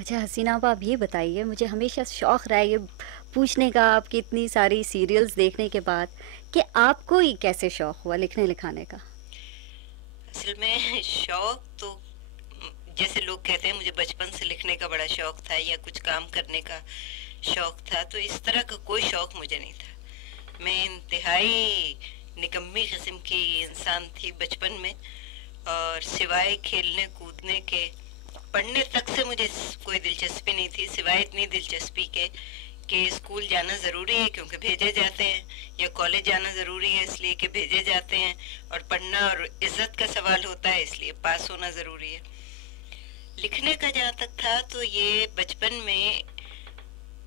اچھا حسینہ، اب آپ یہ بتائیے، مجھے ہمیشہ شوق رہا ہے یہ پوچھنے کا آپ کی اتنی ساری سیریلز دیکھنے کے بعد، کہ آپ کو یہ کیسے شوق ہوا لکھنے لکھانے کا؟ اصل میں شوق تو جیسے لوگ کہتے ہیں مجھے بچپن سے لکھنے کا بڑا شوق تھا یا کچھ کام کرنے کا شوق تھا، تو اس طرح کا کوئی شوق مجھے نہیں تھا. میں انتہائی نکمی قسم کی انسان تھی بچپن میں، اور سوائے کھیلنے کودنے کے پڑھنے تک سے مجھے کوئی دلچسپی نہیں تھی، سوائے اتنی دلچسپی کے کہ اسکول جانا ضروری ہے کیونکہ بھیجے جاتے ہیں، یا کالج جانا ضروری ہے اس لیے کہ بھیجے جاتے ہیں، اور پڑھنا اور عزت کا سوال ہوتا ہے اس لیے پاس ہونا ضروری ہے. لکھنے کا جہاں تک تھا تو یہ بچپن میں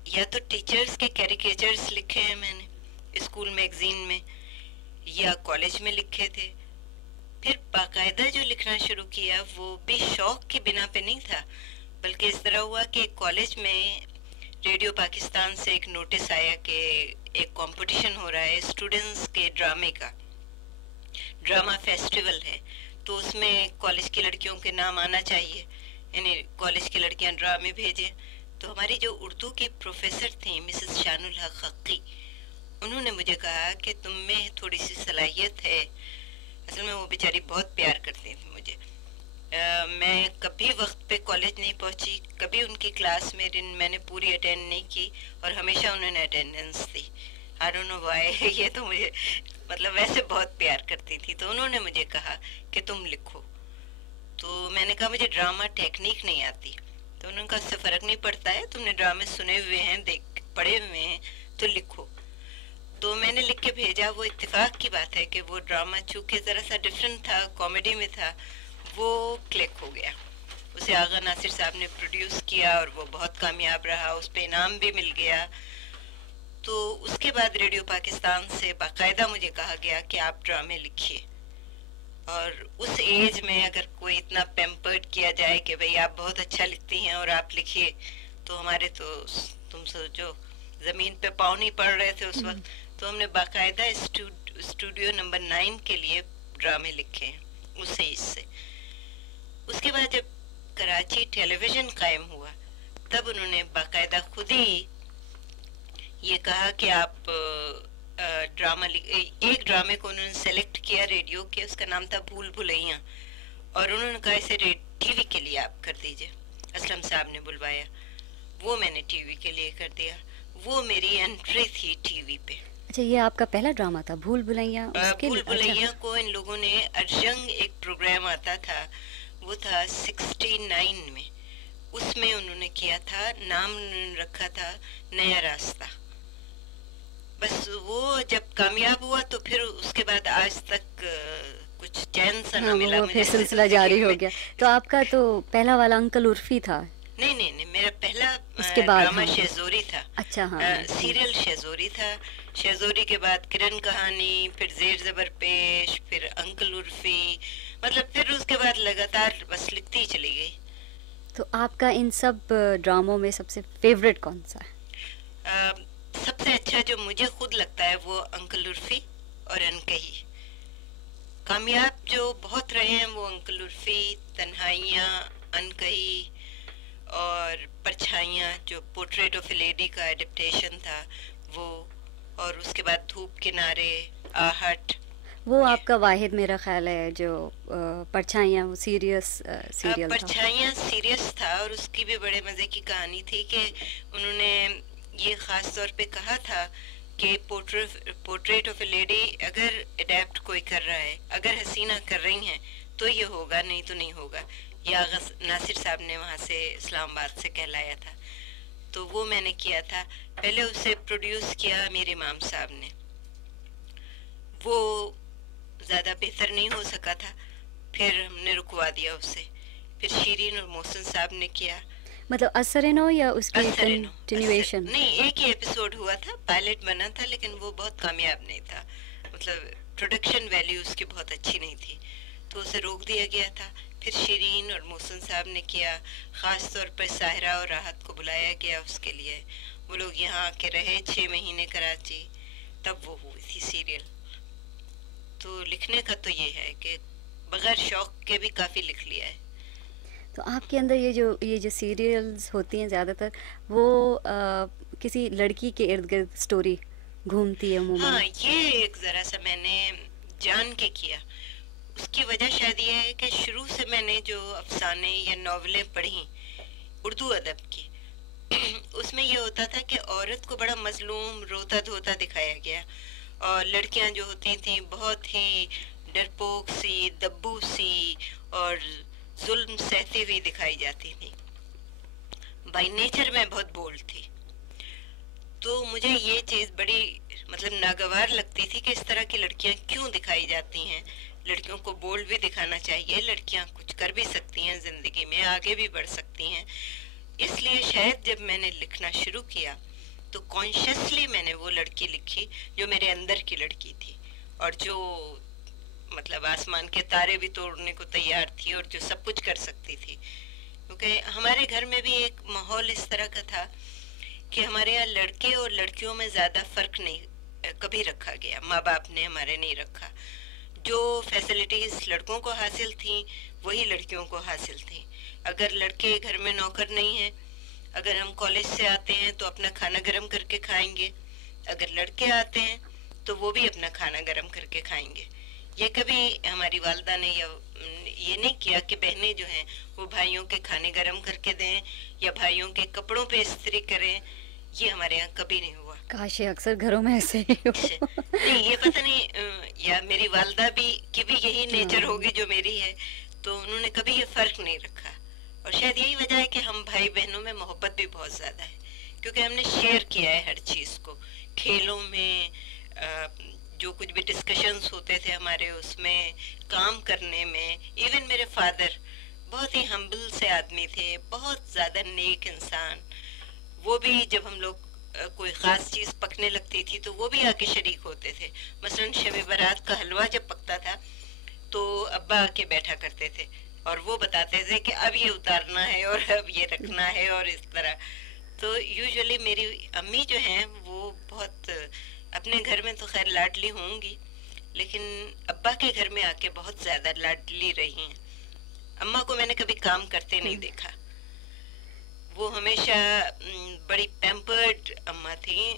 یا تو ٹیچرز کے کیریکیچرز لکھے ہیں میں نے اسکول میگزین میں، یا کالج میں لکھے تھے. پھر باقاعدہ جو لکھنا شروع کیا وہ بھی شوق کی بنا پہ نہیں تھا، بلکہ اس طرح ہوا کہ کالج میں ریڈیو پاکستان سے ایک نوٹس آیا کہ ایک کمپٹیشن ہو رہا ہے اسٹوڈنٹس کے ڈرامے کا، ڈرامہ فیسٹیول ہے، تو اس میں کالج کی لڑکیوں کے نام آنا چاہیے، یعنی کالج کی لڑکیاں ڈرامے بھیجیں. تو ہماری جو اردو کی پروفیسر تھیں مسز شان الحق حقی، انہوں نے مجھے کہا کہ تم میں تھوڑی سی صلاحیت ہے. اصل میں وہ بیچاری بہت پیار کرتی تھی مجھے. میں کبھی وقت پہ کالج نہیں پہنچی، کبھی ان کی کلاس میں نے پوری اٹینڈ نہیں کی، اور ہمیشہ انہوں نے attendance the. I don't know why یہ تو مجھے مطلب ویسے بہت پیار کرتی تھی. تو انہوں نے مجھے کہا کہ تم لکھو. تو میں نے کہا مجھے ڈرامہ ٹیکنیک نہیں آتی. تو انہوں نے کہا اس سے فرق نہیں پڑتا ہے، تم نے ڈرامے سنے ہوئے ہیں، پڑھے ہوئے ہیں، تو لکھو. تو میں نے لکھ کے بھیجا. وہ اتفاق کی بات ہے کہ وہ ڈرامہ چونکہ ذرا سا ڈفرینٹ تھا، کامیڈی میں تھا، وہ کلک ہو گیا. اسے آغا ناصر صاحب نے پروڈیوس کیا اور وہ بہت کامیاب رہا، اس پہ انعام بھی مل گیا. تو اس کے بعد ریڈیو پاکستان سے باقاعدہ مجھے کہا گیا کہ آپ ڈرامے لکھیے. اور اس ایج میں اگر کوئی اتنا پیمپرڈ کیا جائے کہ بھئی آپ بہت اچھا لکھتی ہیں اور آپ لکھیے، تو ہمارے تو تم سوچو زمین پہ پاؤں نہیں پڑ رہے تھے اس ہم، وقت. تو ہم نے باقاعدہ اسٹوڈیو نمبر 9 کے لیے ڈرامے لکھے ہیں اس ایج سے. اس کے بعد جب کراچی ٹیلی ویژن قائم ہوا، تب انہوں نے باقاعدہ خود ہی یہ کہا کہ آپ ڈرامہ ایک ڈرامے کو انہوں نے سلیکٹ کیا ریڈیو کے، اس کا نام تھا بھول بھلیاں، اور انہوں نے کہا اسے ٹی وی کے لیے آپ کر دیجئے. اسلم صاحب نے بلوایا، وہ میں نے ٹی وی کے لیے کر دیا. وہ میری انٹری تھی ٹی وی پہ. اچھا یہ آپ کا پہلا ڈرامہ تھا بھول بھلیاں اس کے بھول لیے؟ اچھا. بھلیاں کو ان لوگوں نے ارجنگ ایک پروگرام آتا تھا، وہ تھا 69 میں، اس میں انہوں نے کیا تھا، نام انہوں نے رکھا تھا نیا راستہ. بس وہ جب کامیاب ہوا تو پھر اس کے بعد آج تک کچھ چین سا نہ ہاں، ملا وہ پھر مجھے سلسلہ زندگی جاری ہو میں. گیا. تو آپ کا تو پہلا والا انکل عرفی تھا؟ نہیں نہیں نہیں، میرا پہلا اس کے بعد؟ ڈرامہ ہاں ہاں. شہزوری تھا. اچھا ہاں ہاں. سیریل شہزوری تھا. شہزوری کے بعد کرن کہانی، پھر زیر زبر پیش، پھر انکل عرفی، مطلب پھر اس کے بعد لگاتار بس لکھتی ہی چلی گئی. تو آپ کا ان سب ڈراموں میں سب سے فیوریٹ کون سا ہے؟ سب سے اچھا جو مجھے خود لگتا ہے وہ انکل عرفی اور انکہی. کامیاب جو بہت رہے ہیں وہ انکل عرفی، تنہائیاں، انکہی، اور پرچھائیاں جو پورٹریٹ آف اے لیڈی کا ایڈپٹیشن تھا وہ، اور اس کے بعد دھوپ کنارے، آہٹ. وہ آپ کا واحد میرا خیال ہے جو پرچھائیاں، وہ سیریس سیریل تھا. پرچھائیاں سیریس تھا، اور اس کی بھی بڑے مزے کی کہانی تھی کہ انہوں نے یہ خاص طور پہ کہا تھا کہ پورٹریٹ آف اے لیڈی اگر اڈیپٹ کوئی کر رہا ہے، اگر حسینہ کر رہی ہیں تو یہ ہوگا، نہیں تو نہیں ہوگا. یا ناصر صاحب نے وہاں سے اسلام آباد سے کہلایا تھا. تو وہ میں نے کیا تھا. پہلے اسے پروڈیوس کیا امیر امام صاحب نے، وہ زیادہ بہتر نہیں ہو سکا تھا، پھر ہم نے رکوا دیا اسے. پھر شیرین اور محسن صاحب نے کیا. مطلب اثر نو یا اس کی اثر نو، اثر کنٹینیویشن؟ نہیں، ایک ہی ایپیسوڈ ہوا تھا، پائلٹ بنا تھا، لیکن وہ بہت کامیاب نہیں تھا، مطلب پروڈکشن ویلیو اس کی بہت اچھی نہیں تھی، تو اسے روک دیا گیا تھا. پھر شیرین اور محسن صاحب نے کیا. خاص طور پر ساحرہ اور راحت کو بلایا گیا اس کے لیے. وہ لوگ یہاں آ کے رہے 6 مہینے کراچی، تب وہ ہوئی تھی سیریل. تو لکھنے کا تو یہ ہے کہ بغیر شوق کے بھی کافی لکھ لیا ہے. تو آپ کے اندر یہ جو سیریلز ہوتی ہیں زیادہ تر وہ کسی لڑکی کے ارد گرد سٹوری گھومتی ہے عموماً؟ ہاں، یہ ایک ذرا سا میں نے جان کے کیا. اس کی وجہ شاید یہ ہے کہ شروع سے میں نے جو افسانے یا ناولیں پڑھی اردو ادب کی، اس میں یہ ہوتا تھا کہ عورت کو بڑا مظلوم روتا دھوتا دکھایا گیا، اور لڑکیاں جو ہوتی تھیں بہت ہی ڈرپوک سی، دبو سی اور ظلم سہتی ہوئی دکھائی جاتی تھیں. بائی نیچر میں بہت بولڈ تھی. تو مجھے یہ چیز بڑی مطلب ناگوار لگتی تھی کہ اس طرح کی لڑکیاں کیوں دکھائی جاتی ہیں. لڑکیوں کو بولڈ بھی دکھانا چاہیے، لڑکیاں کچھ کر بھی سکتی ہیں زندگی میں، آگے بھی بڑھ سکتی ہیں. اس لیے شاید جب میں نے لکھنا شروع کیا تو کانشیسلی میں نے وہ لڑکی لکھی جو میرے اندر کی لڑکی تھی، اور جو مطلب آسمان کے تارے بھی توڑنے کو تیار تھی اور جو سب کچھ کر سکتی تھی. کیونکہ ہمارے گھر میں بھی ایک ماحول اس طرح کا تھا کہ ہمارے یہاں لڑکے اور لڑکیوں میں زیادہ فرق نہیں کبھی رکھا گیا، ماں باپ نے ہمارے نہیں رکھا. جو فیسلٹیز لڑکوں کو حاصل تھیں وہی لڑکیوں کو حاصل تھیں. اگر لڑکے گھر میں نوکر نہیں ہیں، اگر ہم کالج سے آتے ہیں تو اپنا کھانا گرم کر کے کھائیں گے، اگر لڑکے آتے ہیں تو وہ بھی اپنا کھانا گرم کر کے کھائیں گے. یہ کبھی ہماری والدہ نے یہ نہیں کیا کہ بہنیں جو ہیں وہ بھائیوں کے کھانے گرم کر کے دیں یا بھائیوں کے کپڑوں پہ استری کریں. یہ ہمارے یہاں کبھی نہیں ہوا. کاش یہ اکثر گھروں میں ایسے ہی ہو. نہیں، یہ پتہ نہیں یا میری والدہ بھی کی بھی یہی نیچر ہاں، ہوگی جو میری ہے، تو انہوں نے کبھی یہ فرق نہیں رکھا. اور شاید یہی وجہ ہے کہ ہم بھائی بہنوں میں محبت بھی بہت زیادہ ہے، کیونکہ ہم نے شیئر کیا ہے ہر چیز کو. کھیلوں میں جو کچھ بھی ڈسکشنز ہوتے تھے ہمارے، اس میں کام کرنے میں. ایون میرے فادر بہت ہی ہمبل سے آدمی تھے، بہت زیادہ نیک انسان. وہ بھی جب ہم لوگ کوئی خاص چیز پکنے لگتی تھی تو وہ بھی آ کے شریک ہوتے تھے. مثلا شب برات کا حلوہ جب پکتا تھا تو ابا آ کے بیٹھا کرتے تھے اور وہ بتاتے تھے کہ اب یہ اتارنا ہے اور اب یہ رکھنا ہے اور اس طرح. تو یوزولی میری امی جو ہیں وہ بہت اپنے گھر میں تو خیر لاڈلی ہوں گی، لیکن ابا کے گھر میں آ کے بہت زیادہ لاڈلی رہی ہیں. اماں کو میں نے کبھی کام کرتے نہیں دیکھا. وہ ہمیشہ بڑی پیمپرڈ اماں تھیں.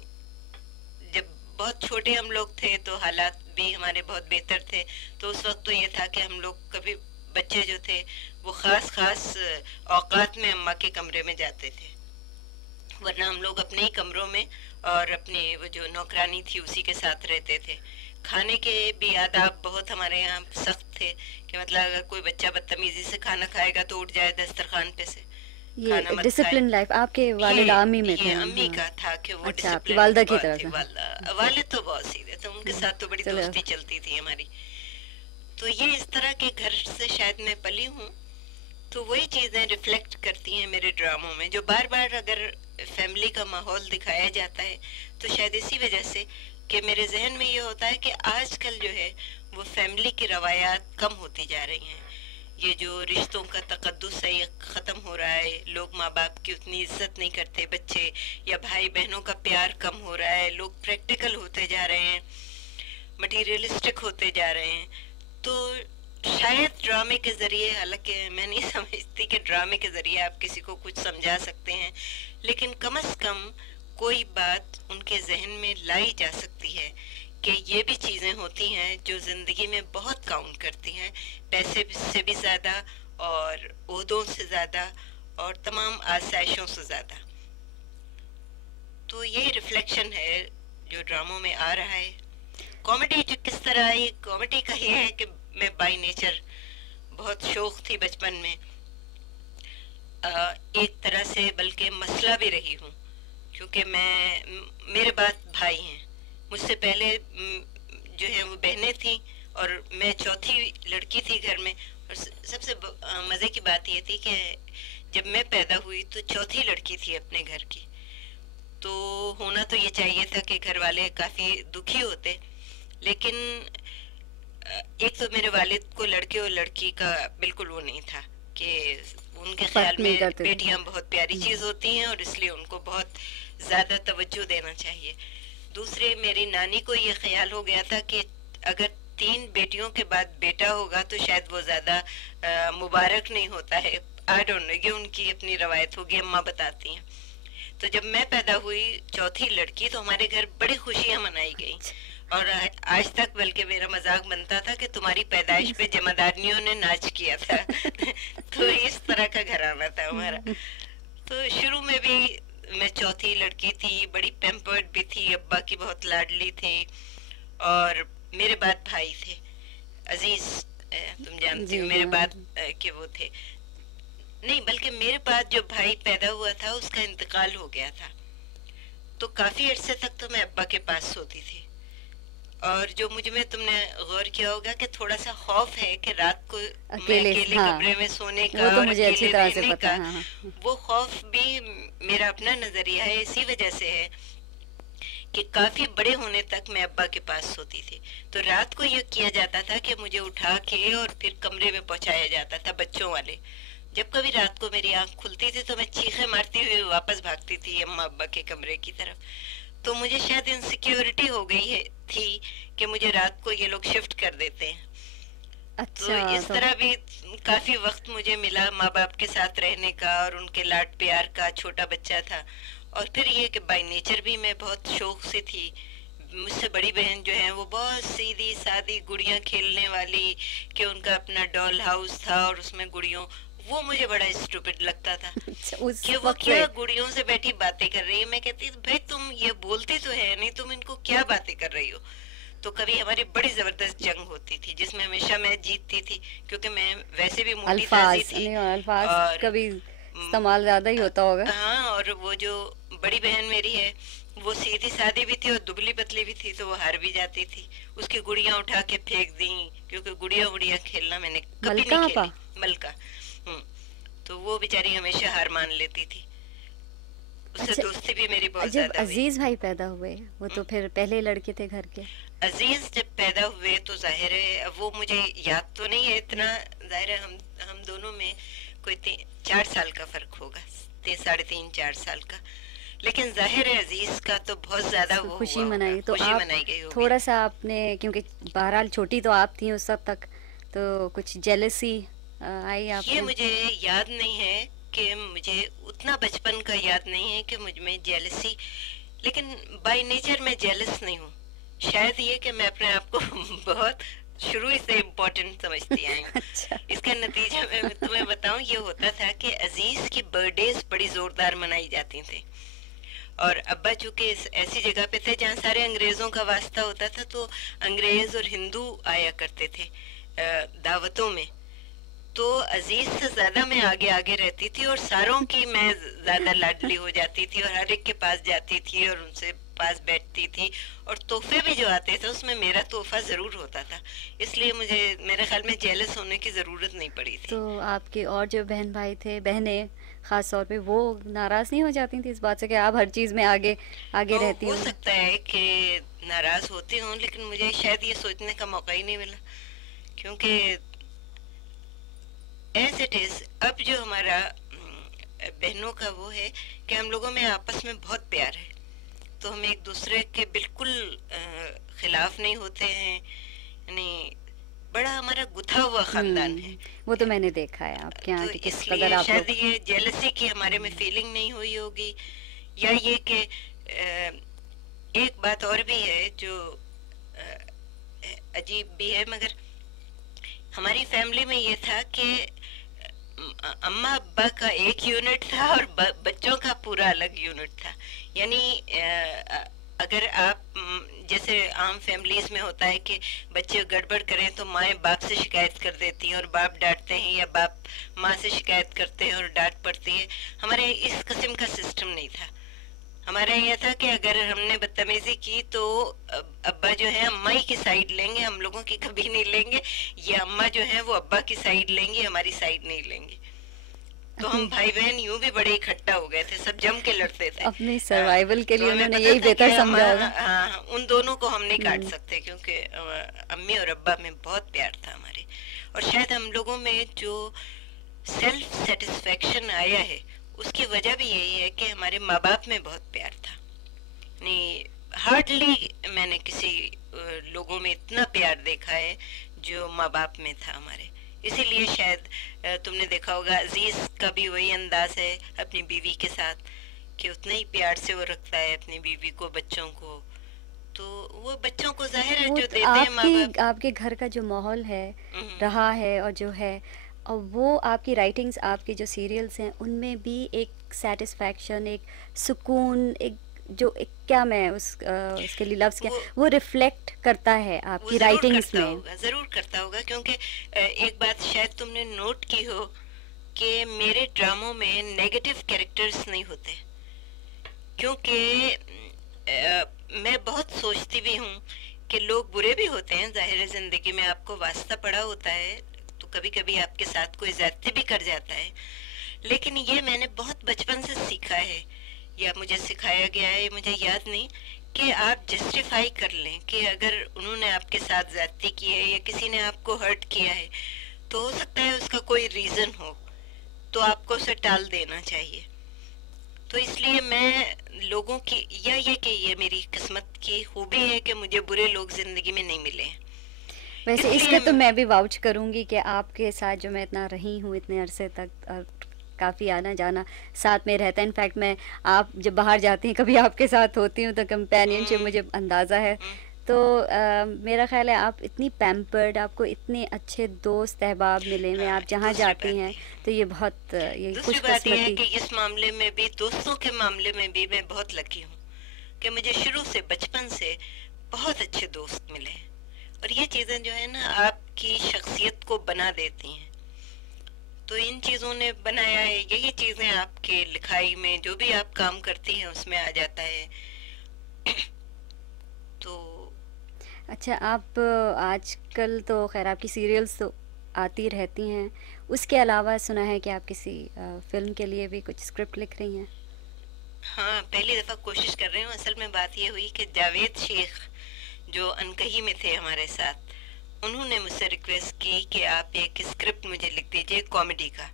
جب بہت چھوٹے ہم لوگ تھے تو حالات بھی ہمارے بہت بہتر تھے، تو اس وقت تو یہ تھا کہ ہم لوگ کبھی بچے جو تھے وہ خاص خاص اوقات میں اماں کے کمرے میں جاتے تھے، ورنہ ہم لوگ اپنے ہی کمروں میں اور اپنے وہ جو نوکرانی تھی اسی کے ساتھ رہتے تھے. کھانے کے بھی آداب بہت ہمارے یہاں سخت تھے کہ مطلب اگر کوئی بچہ بدتمیزی سے کھانا کھائے گا تو اٹھ جائے دسترخوان پہ سے، یہ کھانا مت کھائے. ڈسپلن لائف آپ کے والد یہ آرمی میں تھے؟ یہ امی ہاں. کا تھا کہ وہ اچھا، آپ کی ڈسپلن والدہ کی بہت طرف تھی. سے. والد تو بہت سیدھے تھے، ان کے ساتھ تو بڑی چلو. دوستی چلتی تھی ہماری. تو یہ اس طرح کے گھر سے شاید میں پلی ہوں، تو وہی چیزیں ریفلیکٹ کرتی ہیں میرے ڈراموں میں. جو بار بار اگر فیملی کا ماحول دکھایا جاتا ہے تو شاید اسی وجہ سے کہ میرے ذہن میں یہ ہوتا ہے کہ آج کل جو ہے وہ فیملی کی روایات کم ہوتی جا رہی ہیں. یہ جو رشتوں کا تقدس ہے یہ ختم ہو رہا ہے. لوگ ماں باپ کی اتنی عزت نہیں کرتے بچے، یا بھائی بہنوں کا پیار کم ہو رہا ہے. لوگ پریکٹیکل ہوتے جا رہے ہیں، مٹیریلسٹک ہوتے جا رہے ہیں. تو شاید ڈرامے کے ذریعے، حالانکہ میں نہیں سمجھتی کہ ڈرامے کے ذریعے آپ کسی کو کچھ سمجھا سکتے ہیں، لیکن کم از کم کوئی بات ان کے ذہن میں لائی جا سکتی ہے کہ یہ بھی چیزیں ہوتی ہیں جو زندگی میں بہت کاؤنٹ کرتی ہیں، پیسے سے بھی زیادہ اور عہدوں سے زیادہ اور تمام آسائشوں سے زیادہ. تو یہ ریفلیکشن ہے جو ڈراموں میں آ رہا ہے. کامیڈی جو کس طرح آئی، کامیڈی کا یہ ہے کہ میں بائی نیچر بہت شوق تھی بچپن میں، ایک طرح سے بلکہ مسئلہ بھی رہی ہوں، کیونکہ میرے بعد بھائی ہیں، مجھ سے پہلے جو ہے وہ بہنیں تھیں اور میں چوتھی لڑکی تھی گھر میں. اور سب سے مزے کی بات یہ تھی کہ جب میں پیدا ہوئی تو چوتھی لڑکی تھی اپنے گھر کی. تو ہونا تو یہ چاہیے تھا کہ گھر والے کافی دکھی ہوتے، لیکن ایک تو میرے والد کو لڑکے اور لڑکی کا بالکل وہ نہیں تھا کہ ان کے خیال فرق میں نہیں کرتے تھے. بیٹیاں بہت پیاری چیز ہوتی ہیں اور اس لیے ان کو بہت زیادہ توجہ دینا چاہیے. دوسرے میری نانی کو یہ خیال ہو گیا تھا کہ اگر 3 بیٹیوں کے بعد بیٹا ہوگا تو شاید وہ زیادہ مبارک نہیں ہوتا ہے. آئی ڈونٹ نو, یہ ان کی اپنی روایت ہوگی, اماں بتاتی ہیں. تو جب میں پیدا ہوئی چوتھی لڑکی, تو ہمارے گھر بڑی خوشیاں منائی گئی. اور آج تک بلکہ میرا مذاق بنتا تھا کہ تمہاری پیدائش پہ جمعدارنیوں نے ناچ کیا تھا. تو اس طرح کا گھرانہ تھا ہمارا. تو شروع میں بھی میں چوتھی لڑکی تھی, بڑی پیمپرڈ بھی تھی, ابا کی بہت لاڈلی تھی. اور میرے بعد بھائی تھے عزیز, تم جانتی ہو جی میرے ہاں. بعد کہ وہ تھے نہیں, بلکہ میرے بعد جو بھائی پیدا ہوا تھا اس کا انتقال ہو گیا تھا. تو کافی عرصے تک تو میں ابا کے پاس سوتی تھی. اور جو مجھ میں تم نے غور کیا ہوگا کہ تھوڑا سا خوف ہے کہ رات کو میں اکیلے اکیلے ہاں, کمرے میں سونے کا وہ تو اور مجھے اچھی اکیلے طرح سے رہنے پتا کا, ہے. ہاں ہاں. وہ خوف بھی میرا اپنا نظریہ ہے. اسی وجہ سے ہے کہ کافی بڑے ہونے تک میں ابا کے پاس سوتی تھی. تو رات کو یہ کیا جاتا تھا کہ مجھے اٹھا کے اور پھر کمرے میں پہنچایا جاتا تھا بچوں والے. جب کبھی رات کو میری آنکھ کھلتی تھی تو میں چیخیں مارتی ہوئے واپس بھاگتی تھی اماں ابا کے کمرے کی طرف. تو مجھے شاید انسیکیورٹی ہو گئی ہے تھی کہ مجھے رات کو یہ لوگ شفٹ کر دیتے ہیں. تو اچھا اس تو طرح بھی کافی وقت مجھے ملا ماں باپ کے ساتھ رہنے کا اور ان کے لاڈ پیار کا. چھوٹا بچہ تھا. اور پھر یہ کہ بائی نیچر بھی میں بہت شوق سے تھی. مجھ سے بڑی بہن جو ہے وہ بہت سیدھی سادی گڑیاں کھیلنے والی, کہ ان کا اپنا ڈول ہاؤس تھا اور اس میں گڑیوں, وہ مجھے بڑا اسٹوپڈ لگتا تھا اچھا, اس کہ وہ وقت کیا سے گڑیوں سے بیٹھی باتیں کر رہی ہے. میں کہتی بھائی تم یہ بولتی تو ہے نہیں, تم ان کو کیا باتیں کر رہی ہو. تو کبھی ہماری بڑی زبردست جنگ ہوتی تھی جس میں ہمیشہ میں جیتتی تھی, کیونکہ میں ویسے بھی موٹی تازی الفاظ تھی. نہیں, الفاظ اور کا بھی استعمال زیادہ ہی ہوتا ہوگا. ہاں, اور وہ جو بڑی بہن میری ہے وہ سیدھی سادی بھی تھی اور دبلی پتلی بھی تھی, تو وہ ہار بھی جاتی تھی. اس کی گڑیاں اٹھا کے پھینک دیں, کیونکہ گڑیاں گڑیاں کھیلنا میں نے کبھی ملکہ نہیں آپا. کھیلی. ملکہ. تو وہ بیچاری ہمیشہ ہار مان لیتی تھی. اس سے اچھا, دوستی بھی میری بہت جب زیادہ ہوئی. عزیز بھائی پیدا ہوئے, وہ تو پھر پہلے لڑکے تھے گھر کے. عزیز جب پیدا ہوئے تو ظاہر ہے, وہ مجھے یاد تو نہیں ہے اتنا, ظاہر ہے ہم دونوں میں کوئی 4 سال کا فرق ہوگا, 3.5-4 سال کا. لیکن ظاہر ہے عزیز کا تو بہت زیادہ وہ خوشی ہوا ہوگا, منائی تو خوشی آپ منائی گئی ہوگی. تھوڑا سا آپ نے, کیونکہ بہرحال چھوٹی تو آپ تھیں اس وقت تک, تو کچھ جیلسی آئی آپ یہ میں. مجھے یاد نہیں ہے کہ مجھے اتنا بچپن کا یاد نہیں ہے کہ مجھ میں جیلسی, لیکن بائی نیچر میں جیلس نہیں ہوں. شاید یہ کہ میں اپنے آپ کو بہت شروع سے امپورٹنٹ سمجھتی آئی ہوں. اچھا. اس کا نتیجہ میں تمہیں بتاؤں یہ ہوتا تھا کہ عزیز کی برتھ ڈیز بڑی زوردار منائی جاتی تھیں. اور ابا چونکہ ایسی جگہ پہ تھے جہاں سارے انگریزوں کا واسطہ ہوتا تھا, تو انگریز اور ہندو آیا کرتے تھے دعوتوں میں. تو عزیز سے زیادہ میں آگے آگے رہتی تھی اور ساروں کی میں زیادہ لاڈلی ہو جاتی تھی, اور ہر ایک کے پاس جاتی تھی اور ان سے پاس بیٹھتی تھی. اور تحفے بھی جو آتے تھے اس میں میرا تحفہ ضرور ہوتا تھا, اس لیے مجھے میرے خیال میں جیلس ہونے کی ضرورت نہیں پڑی تھی. تو آپ کے اور جو بہن بھائی تھے, بہنیں خاص طور پہ, وہ ناراض نہیں ہو جاتی تھیں اس بات سے کہ آپ ہر چیز میں آگے آگے رہتی ہو ہوں؟ سکتا ہے کہ ناراض ہوتی ہوں, لیکن مجھے شاید یہ سوچنے کا موقع ہی نہیں ملا, کیونکہ ایز اٹ از اب جو ہمارا بہنوں کا وہ ہے کہ ہم لوگوں میں آپس میں بہت پیار ہے, تو ہم ایک دوسرے کے بالکل خلاف نہیں ہوتے ہیں. یعنی بڑا ہمارا گتھا ہوا خاندان ہے. وہ تو میں نے دیکھا ہے آپ کے تو یہاں کہ اس کس قدر لیے آپ شاید لوگ. یہ جیلسی کی ہمارے میں فیلنگ نہیں ہوئی ہوگی, یا یہ کہ ایک بات اور بھی ہے جو عجیب بھی ہے, مگر ہماری فیملی میں یہ تھا کہ اماں ابا کا ایک یونٹ تھا اور بچوں کا پورا الگ یونٹ تھا. یعنی اگر آپ جیسے عام فیملیز میں ہوتا ہے کہ بچے گڑبڑ کریں تو مائیں باپ سے شکایت کر دیتی ہیں اور باپ ڈانٹتے ہیں, یا باپ ماں سے شکایت کرتے ہیں اور ڈانٹ پڑتی ہے. ہمارے اس قسم کا سسٹم نہیں تھا. ہمارا یہ تھا کہ اگر ہم نے بدتمیزی کی تو ابا جو ہے اماں ہی کی سائیڈ لیں گے, ہم لوگوں کی کبھی نہیں لیں گے, یا اماں جو ہے وہ ابا کی سائیڈ لیں گے, ہماری سائیڈ نہیں لیں گے. تو ہم اپنی بھائی بہن یوں بھی بڑے اکٹھا ہو گئے تھے, سب جم کے لڑتے تھے. اپنی سروائیول کے تو لیے ہمیں انہوں نے پتا یہی تھا بہتر کہ سمجھا ہوگا. ان دونوں کو ہم نہیں کاٹ سکتے, کیونکہ امی اور ابا میں بہت پیار تھا ہمارے. اور شاید ہم لوگوں میں جو سیلف سیٹسفیکشن آیا ہے اس کی وجہ بھی یہی ہے کہ ہمارے ماں باپ میں بہت پیار تھا. نہیں, ہارڈلی میں نے کسی لوگوں میں اتنا پیار دیکھا ہے جو ماں باپ میں تھا ہمارے. اسی لیے شاید تم نے دیکھا ہوگا عزیز کا بھی وہی انداز ہے اپنی بیوی کے ساتھ کہ اتنا ہی پیار سے وہ رکھتا ہے اپنی بیوی کو, بچوں کو. تو وہ بچوں کو ظاہر ہے وہ جو دیتے ہیں ماں باپ. آپ کے گھر کا جو ماحول ہے ہم، رہا ہے اور جو ہے، اور وہ آپ کی رائٹنگز، آپ کے جو سیریلز ہیں ان میں بھی ایک سیٹسفیکشن، ایک سکون، ایک جو ایک کیا میں اس کے لیے لفظ کیا، وہ وہ ریفلیکٹ کرتا ہے آپ وہ کی ضرور رائٹنگز کرتا میں. ہوگا, ضرور کرتا ہوگا, کیونکہ ایک بات شاید تم نے نوٹ کی ہو کہ میرے ڈراموں میں نیگیٹو کیریکٹرز نہیں ہوتے, کیونکہ میں بہت سوچتی بھی ہوں کہ لوگ برے بھی ہوتے ہیں, ظاہر ہے زندگی میں آپ کو واسطہ پڑا ہوتا ہے تو کبھی کبھی آپ کے ساتھ کوئی زیادتی بھی کر جاتا ہے, لیکن یہ میں نے بہت بچپن سے سیکھا ہے یا مجھے سکھایا گیا ہے, مجھے یاد نہیں, کہ آپ جسٹیفائی کر لیں کہ اگر انہوں نے آپ کے ساتھ زیادتی کی ہے یا کسی نے آپ کو ہرٹ کیا ہے تو ہو سکتا ہے اس کا کوئی ریزن ہو, تو آپ کو اسے ٹال دینا چاہیے. تو اس لیے میں لوگوں کی, یا یہ کہ یہ میری قسمت کی خوبی ہے کہ مجھے برے لوگ زندگی میں نہیں ملے ہیں. ویسے اس اس لیے کا تو میں بھی واؤچ کروں گی کہ آپ کے ساتھ جو میں اتنا رہی ہوں اتنے عرصے تک، اور کافی آنا جانا ساتھ میں رہتا ہے. انفیکٹ میں آپ جب باہر جاتی ہیں کبھی آپ کے ساتھ ہوتی ہوں تو کمپینین شپ ہم، مجھے اندازہ ہے. ہم، تو میرا خیال ہے آپ اتنی پیمپرڈ، آپ کو اتنے اچھے دوست احباب ملے میں، ہاں آپ جہاں دوسری جاتی بات ہیں یہ تو یہ بہت یہ دوسری خوش بات یہ ہے قسمتی. کہ اس معاملے میں بھی، دوستوں کے معاملے میں بھی میں بہت لکی ہوں کہ مجھے شروع سے بچپن سے بہت اچھے دوست ملے ہیں, اور یہ چیزیں جو ہے نا آپ کی شخصیت کو بنا دیتی ہیں. تو ان چیزوں نے بنایا ہے, یہی چیزیں آپ کے لکھائی میں جو بھی آپ کام کرتی ہیں اس میں آ جاتا ہے. تو اچھا، آپ آج کل تو خیر آپ کی سیریلز تو آتی رہتی ہیں، اس کے علاوہ سنا ہے کہ آپ کسی فلم کے لیے بھی کچھ اسکرپٹ لکھ رہی ہیں. ہاں پہلی دفعہ کوشش کر رہی ہوں. اصل میں بات یہ ہوئی کہ جاوید شیخ جو انکہی میں تھے ہمارے ساتھ, انہوں نے مجھ سے ریکویسٹ کی کہ آپ ایک اسکرپٹ مجھے لکھ دیجئے کامیڈی کا,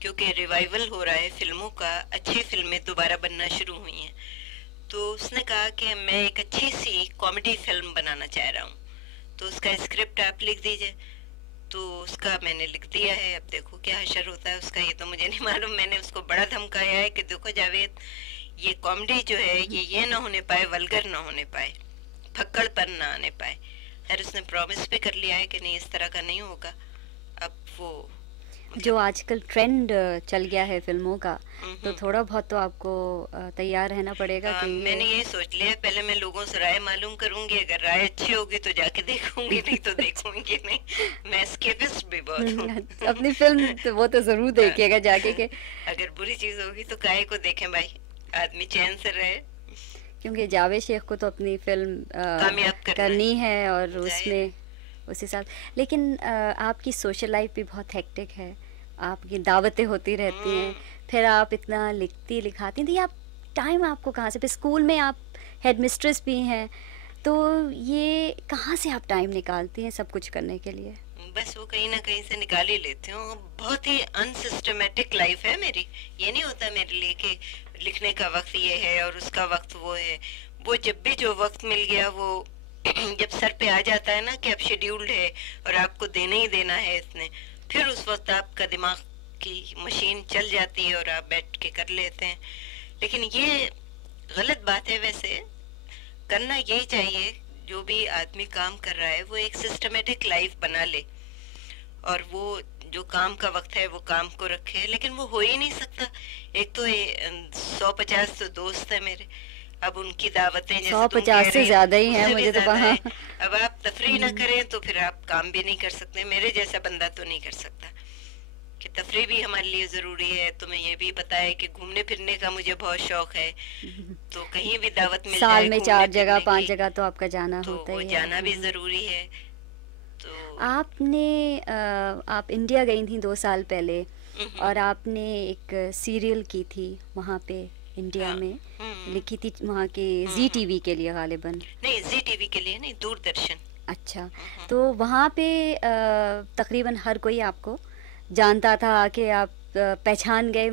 کیونکہ ریوائول ہو رہا ہے فلموں کا, اچھی فلمیں دوبارہ بننا شروع ہوئی ہیں. تو اس نے کہا کہ میں ایک اچھی سی کامیڈی فلم بنانا چاہ رہا ہوں, تو اس کا اسکرپٹ آپ لکھ دیجئے. تو اس کا میں نے لکھ دیا ہے, اب دیکھو کیا حشر ہوتا ہے اس کا, یہ تو مجھے نہیں معلوم. میں نے اس کو بڑا دھمکایا ہے کہ دیکھو جاوید, یہ کامیڈی جو ہے یہ نہ ہونے پائے, ولگر نہ ہونے پائے, پھکڑ پن نہ آنے پائے. خیر اس نے پرومس بھی کر لیا ہے کہ نہیں اس طرح کا نہیں ہوگا. اب وہ جو مطلب آج کل ٹرینڈ چل گیا ہے فلموں کا، تو ہم، تھوڑا بہت تو آپ کو تیار رہنا پڑے گا کہ میں یہ نے یہ سوچ لیا پہلے میں لوگوں سے رائے معلوم کروں گی, اگر رائے اچھی ہوگی تو جا کے دیکھوں گی, نہیں تو دیکھوں گی نہیں. میں اسکیپسٹ بھی بہت ہوں. اپنی فلم تو وہ تو ضرور دیکھیے گا جا کے کہ اگر بری چیز ہوگی تو کاہے کو دیکھیں بھائی, آدمی چین سے رہے. کیونکہ جاوید شیخ کو تو اپنی فلم کامیاب کرنا کرنی ہے اور اس ظاہر میں ہے. اسی ساتھ. لیکن آپ کی سوشل لائف بھی بہت ہیکٹک ہے، آپ کی دعوتیں ہوتی رہتی ہیں، ہم، پھر آپ اتنا لکھاتی ہیں، تو یہ آپ ٹائم آپ کو کہاں سے؟ پھر اسکول میں آپ ہیڈ مسٹریس بھی ہیں، تو یہ کہاں سے آپ ٹائم نکالتی ہیں سب کچھ کرنے کے لیے؟ بس وہ کہیں نہ کہیں سے نکال ہی لیتی ہوں. بہت ہی انسسٹمیٹک لائف ہے میری. یہ نہیں ہوتا میرے لیے کہ لکھنے کا وقت یہ ہے اور اس کا وقت وہ ہے. وہ جب بھی جو وقت مل گیا وہ جب سر پہ آ جاتا ہے نا کہ اب شیڈیولڈ ہے اور آپ کو دینا ہی دینا ہے اتنے, پھر اس وقت آپ کا دماغ کی مشین چل جاتی ہے اور آپ بیٹھ کے کر لیتے ہیں. لیکن یہ غلط بات ہے. ویسے کرنا یہی چاہیے, جو بھی آدمی کام کر رہا ہے وہ ایک سسٹمیٹک لائف بنا لے, اور وہ جو کام کا وقت ہے وہ کام کو رکھے. لیکن وہ ہو ہی نہیں سکتا. ایک تو 150 تو دوست ہیں میرے, اب ان کی دعوتیں جیسے تم 150 کہہ سے رہے ہیں زیادہ ہی اس ہیں سے بھی مجھے تو زیادہ وہاں. ہے. اب آپ تفریح نہ کریں تو پھر آپ کام بھی نہیں کر سکتے. میرے جیسا بندہ تو نہیں کر سکتا. کہ تفریح بھی ہمارے لیے ضروری ہے. تمہیں یہ بھی پتا ہے کہ گھومنے پھرنے کا مجھے بہت شوق ہے, تو کہیں بھی دعوت مل سال جائے میں گھومنے 4 جگہ پھرنے 5 کی جگہ تو آپ کا جانا تو ہوتا وہ ہی ہے. جانا بھی ضروری ہے. تو آپ نے آپ انڈیا گئی تھیں 2 سال پہلے، ہوں، اور آپ نے ایک سیریل کی تھی وہاں پہ انڈیا ہاں، میں، ہوں، لکھی تھی وہاں کے زی ہوں. ٹی وی کے لیے غالباً. نہیں زی ٹی وی کے لیے نہیں, دوردرشن. اچھا، تو وہاں پہ تقریباً ہر کوئی آپ کو جانتا تھا کہ آپ پہچان گئے.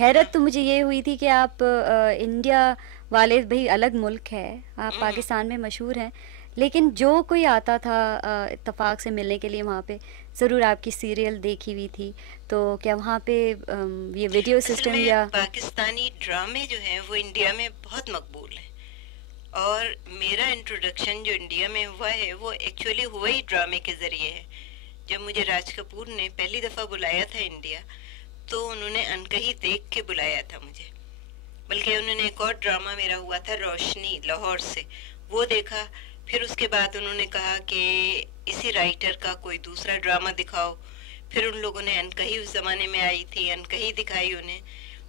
حیرت تو مجھے یہ ہوئی تھی کہ آپ انڈیا والے بھئی الگ ملک ہے، آپ پاکستان میں مشہور ہیں، لیکن جو کوئی آتا تھا اتفاق سے ملنے کے لیے وہاں پہ ضرور آپ کی سیریل دیکھی ہوئی تھی. تو کیا وہاں پہ یہ ویڈیو اصل سسٹم میں یا پاکستانی ڈرامے جو ہیں وہ انڈیا میں بہت مقبول ہیں، اور میرا انٹروڈکشن جو انڈیا میں ہوا ہے وہ ایکچولی ہوا ہی ڈرامے کے ذریعے ہے. جب مجھے راج کپور نے پہلی دفعہ بلایا تھا انڈیا تو انہوں نے انکہی دیکھ کے بلایا تھا مجھے، بلکہ انہوں نے ایک اور ڈرامہ میرا ہوا تھا روشنی لاہور سے، وہ دیکھا. پھر اس کے بعد انہوں نے کہا کہ اسی رائٹر کا کوئی دوسرا ڈرامہ دکھاؤ. پھر ان لوگوں نے انکہی اس زمانے میں آئی تھی، انکہی دکھائی انہیں.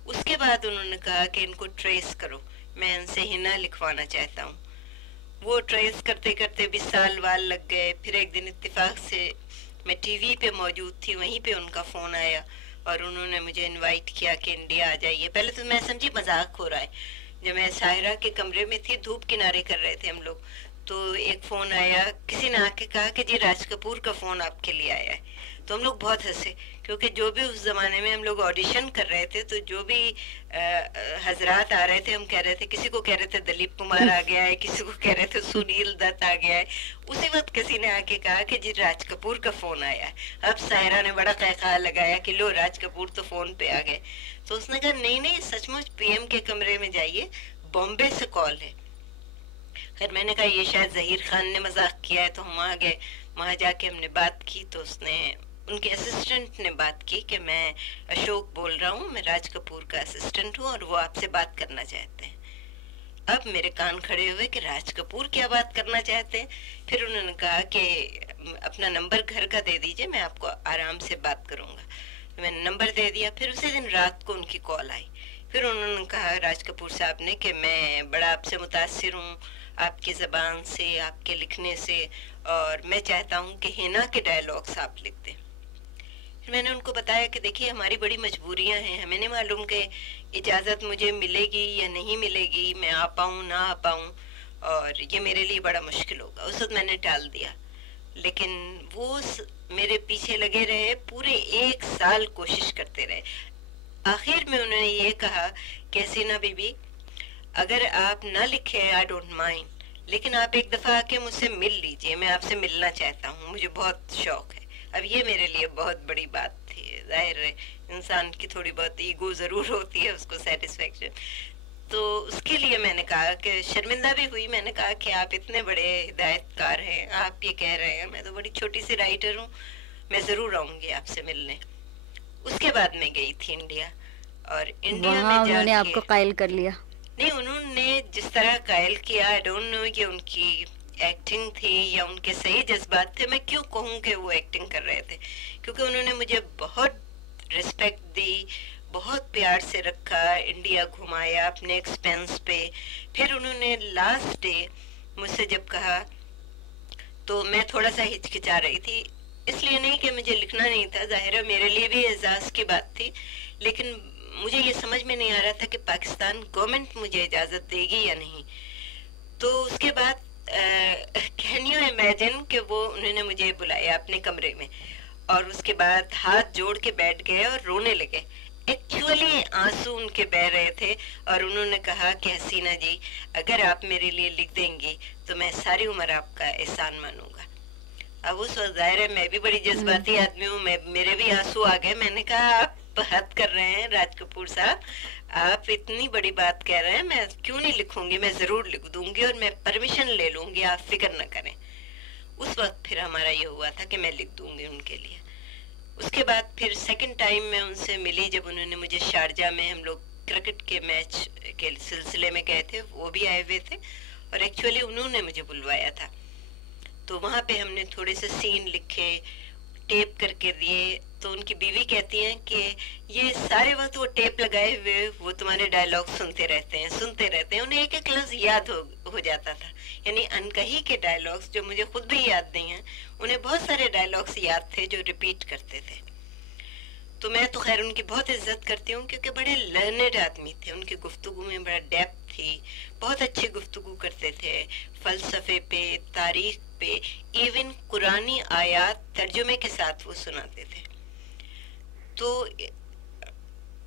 اس کے بعد انہوں نے کہا کہ ان کو ٹریس کرو، میں ان سے ہنا لکھوانا چاہتا ہوں. وہ ٹریس کرتے کرتے بھی سال وال لگ گئے. پھر ایک دن اتفاق سے میں ٹی وی پہ موجود تھی، وہیں پہ ان کا فون آیا اور انہوں نے مجھے انوائٹ کیا کہ انڈیا آ جائیے. پہلے تو میں سمجھی مذاق ہو رہا ہے. جب میں ساحرہ کے کمرے میں تھی، دھوپ کنارے کر رہے تھے ہم لوگ، تو ایک فون آیا، کسی نے آ کے کہا کہ جی راج کپور کا فون آپ کے لیے آیا ہے. تو ہم لوگ بہت ہنسے، کیونکہ جو بھی اس زمانے میں ہم لوگ آڈیشن کر رہے تھے تو جو بھی حضرات آ رہے تھے ہم کہہ رہے تھے، کسی کو کہہ رہے تھے دلیپ کمار آ گیا ہے، کسی کو کہہ رہے تھے سنیل دت آ گیا ہے. اسی وقت کسی نے آ کے کہا کہ جی راج کپور کا فون آیا ہے. اب ساحرہ نے بڑا قہقہا لگایا کہ لو راج کپور تو فون پہ آ گئے. تو اس نے کہا نہیں نہیں، سچ مچ پی ایم کے کمرے میں جائیے، بامبے سے کال ہے. خیر میں نے کہا یہ شاید ظہیر خان نے مذاق کیا ہے، تو ہم وہاں گئے. وہاں جا کے ہم نے بات کی تو اس نے، ان کے اسسٹنٹ نے بات کی کہ میں اشوک بول رہا ہوں، میں راج کپور کا اسسٹنٹ ہوں اور وہ آپ سے بات کرنا چاہتے ہیں. اب میرے کان کھڑے ہوئے کہ راج کپور کیا بات کرنا چاہتے ہیں. پھر انہوں نے کہا کہ اپنا نمبر گھر کا دے دیجئے، میں آپ کو آرام سے بات کروں گا. میں نے نمبر دے دیا. پھر اسی دن رات کو ان کی کال آئی. پھر انہوں نے کہا راج کپور صاحب نے کہ میں بڑا آپ سے متاثر ہوں، آپ کی زبان سے، آپ کے لکھنے سے، اور میں چاہتا ہوں کہ ہینا کے ڈائلاگس آپ لکھ دیں. پھر میں نے ان کو بتایا کہ دیکھیے ہماری بڑی مجبوریاں ہیں، ہمیں نہیں معلوم کہ اجازت مجھے ملے گی یا نہیں ملے گی، میں آ پاؤں نہ آ پاؤں، اور یہ میرے لیے بڑا مشکل ہوگا. اس وقت میں نے ٹال دیا. لیکن وہ میرے پیچھے لگے رہے، پورے 1 سال کوشش کرتے رہے. آخر میں انہوں نے یہ کہا کہ حسینہ بی بی اگر آپ نہ لکھیں آئی ڈونٹ مائنڈ، لیکن آپ ایک دفعہ آ کے مجھ سے مل لیجئے، میں آپ سے ملنا چاہتا ہوں، مجھے بہت شوق ہے. اب یہ میرے لیے بہت بڑی بات تھی. ظاہر ہے انسان کی تھوڑی بہت ایگو ضرور ہوتی ہے، اس کو سیٹسفیکشن. تو اس کے لیے میں نے کہا کہ شرمندہ بھی ہوئی. میں نے کہا کہ آپ اتنے بڑے ہدایت کار ہیں، آپ یہ کہہ رہے ہیں، میں تو بڑی چھوٹی سی رائٹر ہوں، میں ضرور آؤں گی آپ سے ملنے. اس کے بعد میں گئی تھی انڈیا، اور انڈیا میں وہاں جا انہوں نے آپ کے کو قائل کر لیا؟ نہیں، انہوں نے جس طرح قائل کیا، آئی ڈونٹ نو کہ ان کی ایکٹنگ تھی یا ان کے صحیح جذبات تھے. میں کیوں کہوں کہ وہ ایکٹنگ کر رہے تھے، کیونکہ انہوں نے مجھے بہت رسپیکٹ دی، بہت پیار سے رکھا، انڈیا گھمایا اپنے ایکسپینس پہ. پھر انہوں نے لاسٹ ڈے مجھ سے جب کہا تو میں تھوڑا سا ہچکچا رہی تھی. اس لیے نہیں کہ مجھے لکھنا نہیں تھا، ظاہر ہے میرے لیے بھی اعزاز کی بات تھی، لیکن مجھے یہ سمجھ میں نہیں آ رہا تھا کہ پاکستان گورنمنٹ مجھے اجازت دے گی یا نہیں. تو اس کے بعد کین یو امیجن کہ وہ انہوں نے مجھے بلایا اپنے کمرے میں، اور اس کے بعد ہاتھ جوڑ کے بیٹھ گئے اور رونے لگے. ایکچولی آنسو ان کے بہہ رہے تھے، اور انہوں نے کہا کہ حسینہ جی اگر آپ میرے لیے لکھ دیں گی تو میں ساری عمر آپ کا احسان مانوں گا. اب اس وقت ظاہر ہے میں بھی بڑی جذباتی آدمی ہوں، میرے بھی آنسو آ گئے. میں نے کہا آپ حد کر رہے ہیں راج کپور صاحب، آپ اتنی بڑی بات کہہ رہے ہیں، میں کیوں نہیں لکھوں گی، میں ضرور لکھ دوں گی اور میں پرمیشن لے لوں گی، آپ فکر نہ کریں. اس وقت پھر ہمارا یہ ہوا تھا کہ میں لکھ دوں گی ان کے لیے. اس کے بعد پھر سیکنڈ ٹائم میں ان سے ملی جب انہوں نے مجھے شارجہ میں، ہم لوگ کرکٹ کے میچ کے سلسلے میں گئے تھے، وہ بھی آئے ہوئے تھے، اور ایکچولی انہوں نے مجھے بلوایا تھا. تو وہاں پہ ہم نے تھوڑے سے سین لکھے، ٹیپ کر کے دیے. تو ان کی بیوی کہتی ہیں کہ یہ سارے وقت وہ ٹیپ لگائے ہوئے وہ تمہارے ڈائلاگ سنتے رہتے ہیں. انہیں ایک ایک لفظ یاد ہو جاتا تھا. یعنی انکہی کے ڈائلاگس جو مجھے خود بھی یاد نہیں ہیں، انہیں بہت سارے ڈائلاگس یاد تھے جو ریپیٹ کرتے تھے. تو میں تو خیر ان کی بہت عزت کرتی ہوں، کیونکہ بڑے لرنڈ آدمی تھے. ان کی گفتگو میں بڑا ڈیپتھ تھی، بہت اچھی گفتگو کرتے تھے، فلسفے پہ، تاریخ پہ، ایون قرآنی آیات ترجمے کے ساتھ وہ سناتے تھے. تو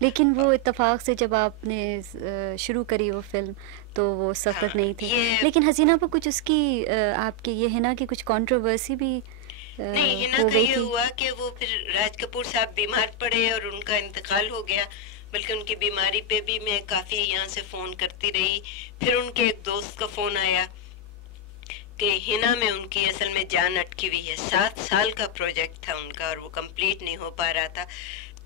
لیکن وہ اتفاق سے جب آپ نے شروع کری وہ فلم تو وہ اس وقت ہاں تک نہیں تھے. یہ لیکن حسینہ پر کچھ اس کی آپ کے یہ ہے نا کہ کچھ کنٹروورسی بھی نہیں، ہنا ہو کا گئی یہ تھی. ہوا کہ وہ پھر راج کپور صاحب بیمار پڑے اور ان کا انتقال ہو گیا. بلکہ ان کی بیماری پہ بھی میں کافی یہاں سے فون کرتی رہی. پھر ان کے ایک دوست کا فون آیا کہ ہنا میں ان کی اصل میں جان اٹکی ہوئی ہے. 7 سال کا پروجیکٹ تھا ان کا اور وہ کمپلیٹ نہیں ہو پا رہا تھا.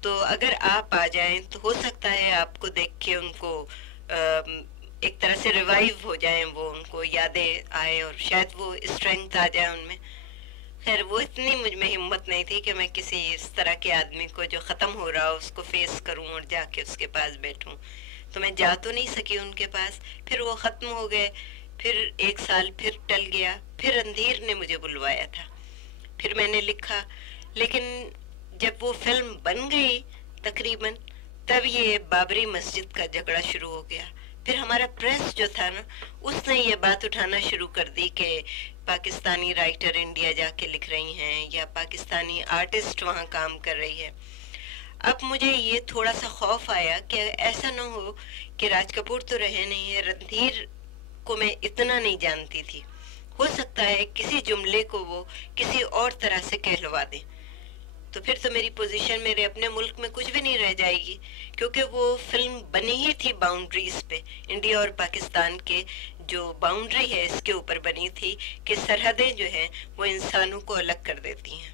تو اگر آپ آ جائیں تو ہو سکتا ہے آپ کو دیکھ کے ان کو ایک طرح سے ریوائیو ہو جائیں، وہ ان کو یادیں آئے اور شاید وہ اسٹرینگتھ آ جائے ان میں. خیر وہ اتنی مجھ میں ہمت نہیں تھی کہ میں کسی اس طرح کے آدمی کو جو ختم ہو رہا ہو اس کو فیس کروں اور جا کے اس کے پاس بیٹھوں. تو میں جا تو نہیں سکی ان کے پاس. پھر وہ ختم ہو گئے. پھر 1 سال پھر ٹل گیا. پھر اندھیر نے مجھے بلوایا تھا. پھر میں نے لکھا. لیکن جب وہ فلم بن گئی تقریباً تب یہ بابری مسجد کا جھگڑا شروع ہو گیا. پھر ہمارا پریس جو تھا نا اس نے یہ بات اٹھانا شروع کر دی کہ پاکستانی رائٹر انڈیا جا کے لکھ رہی ہیں یا پاکستانی آرٹسٹ وہاں کام کر رہی ہے. اب مجھے یہ تھوڑا سا خوف آیا کہ ایسا نہ ہو کہ راج کپور تو رہے نہیں ہے، رندھیر کو میں اتنا نہیں جانتی تھی. ہو سکتا ہے کسی جملے کو وہ کسی اور طرح سے کہلوا دیں تو پھر تو میری پوزیشن میرے اپنے ملک میں کچھ بھی نہیں رہ جائے گی. کیونکہ وہ فلم بنی ہی تھی باؤنڈریز پہ، انڈیا اور پاکستان کے جو باؤنڈری ہے اس کے اوپر بنی تھی کہ سرحدیں جو ہیں وہ انسانوں کو الگ کر دیتی ہیں.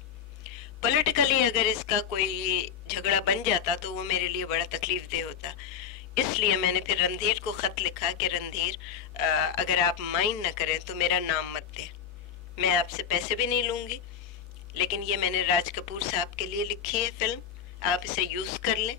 پولیٹیکلی اگر اس کا کوئی جھگڑا بن جاتا تو وہ میرے لیے بڑا تکلیف دہ ہوتا. اس لیے میں نے پھر رندھیر کو خط لکھا کہ رندھیر اگر آپ مائنڈ نہ کریں تو میرا نام مت دیں. میں آپ سے پیسے بھی نہیں لوں گی، لیکن یہ میں نے راج کپور صاحب کے لیے لکھی ہے فلم. آپ اسے یوز کر لیں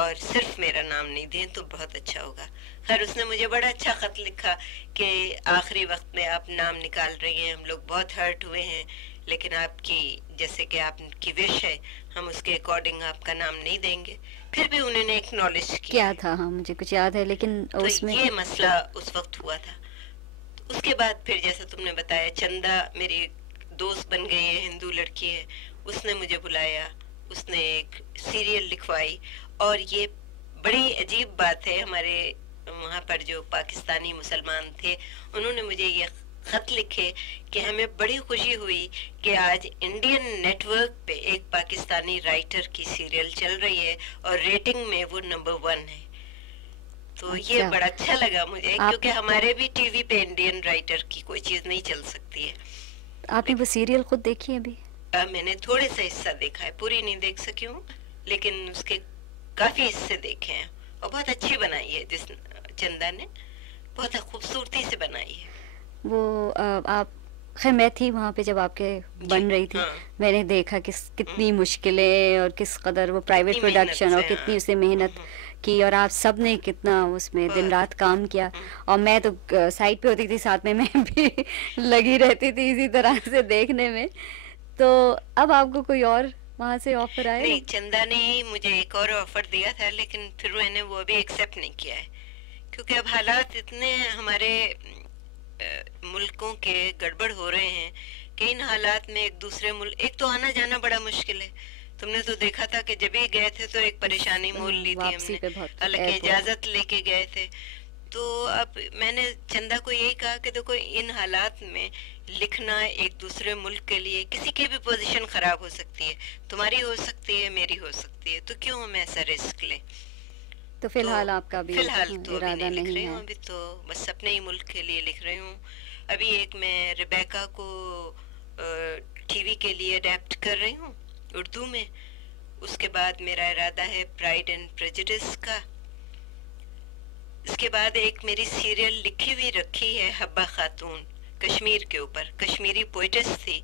اور صرف میرا نام نہیں دیں تو بہت اچھا ہوگا. خیر اس نے مجھے بڑا اچھا خط لکھا کہ آخری وقت میں آپ نام نکال رہی ہیں، ہم لوگ بہت ہرٹ ہوئے ہیں، لیکن آپ کی جیسے کہ آپ کی وش ہے ہم اس کے اکارڈنگ آپ کا نام نہیں دیں گے. پھر بھی انہوں نے ایکنالج کیا. کیا تھا؟ ہاں مجھے کچھ یاد ہے لیکن تو اس میں یہ مسئلہ اس وقت ہوا تھا. اس کے بعد پھر جیسا تم نے بتایا چندہ میری دوست بن گئی ہے، ہندو لڑکی ہے. اس نے مجھے بلایا، اس نے ایک سیریل لکھوائی. اور یہ بڑی عجیب بات ہے، ہمارے وہاں پر جو پاکستانی مسلمان تھے انہوں نے مجھے یہ خط لکھے کہ ہمیں بڑی خوشی ہوئی کہ آج انڈین نیٹ ورک پہ ایک پاکستانی رائٹر کی سیریل چل رہی ہے اور ریٹنگ میں وہ نمبر 1 ہے. تو یہ اچھا بڑا اچھا لگا مجھے آپ کیونکہ ہمارے بھی ٹی وی پہ انڈین رائٹر کی کوئی چیز نہیں چل سکتی ہے. آپ نے وہ سیریل خود دیکھی ہے ابھی؟ میں نے تھوڑے سا حصہ دیکھا ہے، پوری نہیں دیکھ سکی ہوں، لیکن اس کے کافی حصے دیکھے ہیں. اور بہت اچھی بنائی ہے جس چندہ نے، بہت خوبصورتی سے بنائی ہے. وہ آپ خیر میں تھی وہاں پہ جب آپ کے جی بن رہی تھی. ہاں. میں نے دیکھا کتنی مشکلیں اور کس قدر وہ پرائیویٹ کتنی محنت پروڈکشن اور سے، کتنی ہاں. اسے محنت کی اور آپ سب نے کتنا اس میں دن بہت. رات کام کیا. اور میں تو سائٹ پہ ہوتی تھی ساتھ میں بھی لگی رہتی تھی اسی طرح سے دیکھنے میں. تو اب آپ کو کوئی اور وہاں سے آفر آئے؟ نہیں، چندہ نے ہی مجھے ایک اور آفر دیا تھا لیکن پھر میں نے وہ ابھی ایکسیپٹ نہیں کیا ہے کیونکہ اب حالات اتنے ہمارے ملکوں کے گڑبڑ ہو رہے ہیں کہ ان حالات میں ایک دوسرے ملک ایک تو آنا جانا بڑا مشکل ہے. تم نے تو دیکھا تھا کہ جب ہی گئے تھے تو ایک پریشانی مول لی تھی ہم واپسی نے، پہ بہت حالانکہ اجازت لے کے گئے تھے. تو اب میں نے چندہ کو یہی کہا کہ دیکھو ان حالات میں لکھنا ایک دوسرے ملک کے لیے کسی کی بھی پوزیشن خراب ہو سکتی ہے، تمہاری ہو سکتی ہے، میری ہو سکتی ہے، تو کیوں ہم ایسا رسک لیں. تو فی الحال آپ کا بھی فی الحال تو ابھی ارادہ نہیں لکھ رہی نہیں ہوں، ہے؟ ابھی تو بس اپنے ہی ملک کے لیے لکھ رہی ہوں. ابھی ایک میں ریبیکا کو ٹی وی کے لیے اڈیپٹ کر رہی ہوں اردو میں. اس کے بعد میرا ارادہ ہے پرائڈ اینڈ پریجوڈس کا. اس کے بعد ایک میری سیریل لکھی ہوئی رکھی ہے حبہ خاتون، کشمیر کے اوپر. کشمیری پوئٹس تھی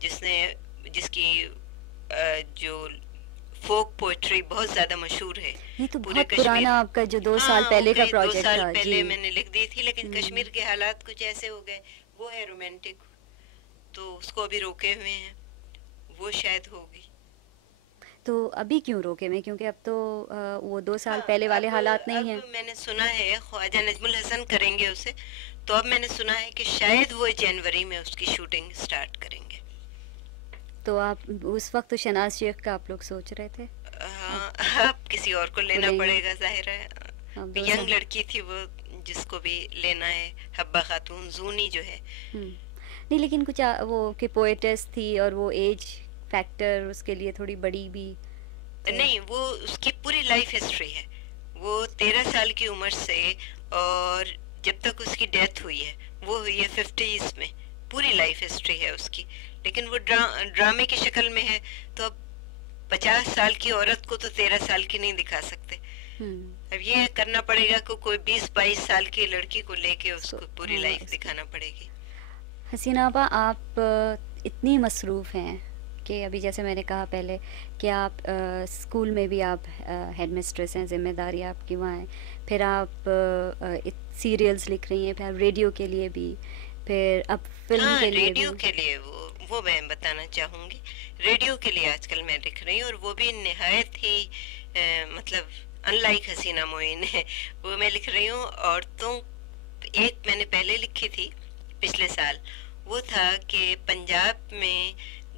جس کی جو فوک پوئٹری بہت زیادہ مشہور ہے یہ تو پورے بہت کشمیر. پرانا آپ کا جو 2 سال ہاں پہلے کا کئی 2 پروجیکٹ سال تھا. پہلے جی میں نے لکھ دی تھی لیکن کشمیر کے حالات کچھ ایسے ہو گئے، وہ ہے رومانٹک، تو اس کو ابھی روکے ہوئے ہیں، وہ شاید ہوگی. تو ابھی کیوں روکے میں؟ کیونکہ اب تو وہ 2 سال پہلے والے حالات نہیں ہیں. اب میں نے سنا ہے خواجہ نجم الحسن کریں گے اسے، تو اب میں نے سنا ہے کہ شاید وہ جنوری میں اس کی شوٹنگ سٹارٹ کریں گے. تو آپ اس وقت تو شہناز شیخ کا آپ لوگ سوچ رہے تھے؟ اب کسی اور کو لینا پڑے گا، ظاہر ہے. ینگ لڑکی تھی وہ، جس کو بھی لینا ہے. حبہ خاتون زونی جو ہے. نہیں لیکن کچھ وہ کہ پوئٹس تھی اور وہ ایج فیکٹر اس کے لیے تھوڑی بڑی بھی نہیں، وہ اس کی پوری لائف ہسٹری ہے. وہ 13 سال کی عمر سے اور جب تک اس کی ڈیتھ ہوئی ہے وہ ہوئی ہے 50s میں. پوری لائف ہسٹری ہے اس کی، لیکن وہ ڈرامے کی شکل میں ہے. تو اب 50 سال کی عورت کو تو 13 سال کی نہیں دکھا سکتے. اب یہ کرنا پڑے گا کہ کوئی 20-22 سال کی لڑکی کو لے کے اس کو پوری لائف دکھانا پڑے گی. حسینہ آپا، آپ اتنی مصروف ہیں کہ ابھی جیسے میں نے کہا پہلے کہ آپ اسکول میں بھی آپ ہیڈ مسٹریس ہیں، ذمہ داری آپ کی وہاں ہیں، پھر آپ سیریلز لکھ رہی ہیں، پھر آپ ریڈیو کے لیے بھی، پھر اب فلم کے لیے بھی. ریڈیو کے لیے وہ میں بتانا چاہوں گی. ریڈیو کے لیے آج کل میں لکھ رہی ہوں، اور وہ بھی نہایت ہی مطلب ان لائک حسینہ معین ہے. وہ میں لکھ رہی ہوں عورتوں. ایک میں نے پہلے لکھی تھی پچھلے سال، وہ تھا کہ پنجاب میں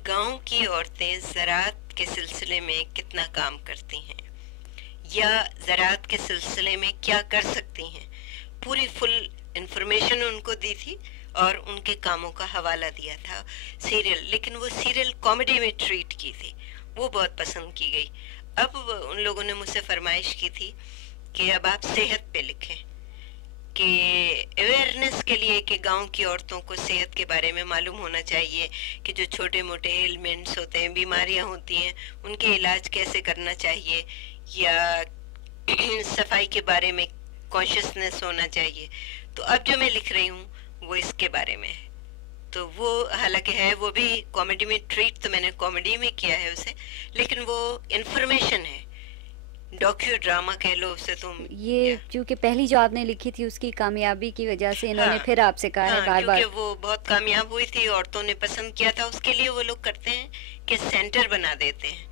گاؤں کی عورتیں زراعت کے سلسلے میں کتنا کام کرتی ہیں یا زراعت کے سلسلے میں کیا کر سکتی ہیں. پوری فل انفارمیشن ان کو دی تھی اور ان کے کاموں کا حوالہ دیا تھا. سیریل، لیکن وہ سیریل کامیڈی میں ٹریٹ کی تھی، وہ بہت پسند کی گئی. اب ان لوگوں نے مجھ سے فرمائش کی تھی کہ اب آپ صحت پہ لکھیں، کہ اویئرنیس کے لیے کہ گاؤں کی عورتوں کو صحت کے بارے میں معلوم ہونا چاہیے کہ جو چھوٹے موٹے ایلمنٹس ہوتے ہیں، بیماریاں ہوتی ہیں، ان کے علاج کیسے کرنا چاہیے، یا صفائی کے بارے میں کانشیسنیس ہونا چاہیے. تو اب جو میں لکھ رہی ہوں وہ اس کے بارے میں ہے. تو وہ حالانکہ ہے وہ بھی کامیڈی میں ٹریٹ، تو میں نے کامیڈی میں کیا ہے اسے، لیکن وہ انفارمیشن ہے، ڈاکیو ڈراما کہہ لو اسے تم. یہ کیونکہ پہلی جو آپ نے لکھی تھی اس کی کامیابی کی وجہ سے انہوں نے پھر آپ سے کہا ہے بار بار، کیونکہ وہ بہت کامیاب ہوئی تھی، عورتوں نے پسند کیا تھا. اس کے لیے وہ لوگ کرتے ہیں کہ سینٹر بنا دیتے ہیں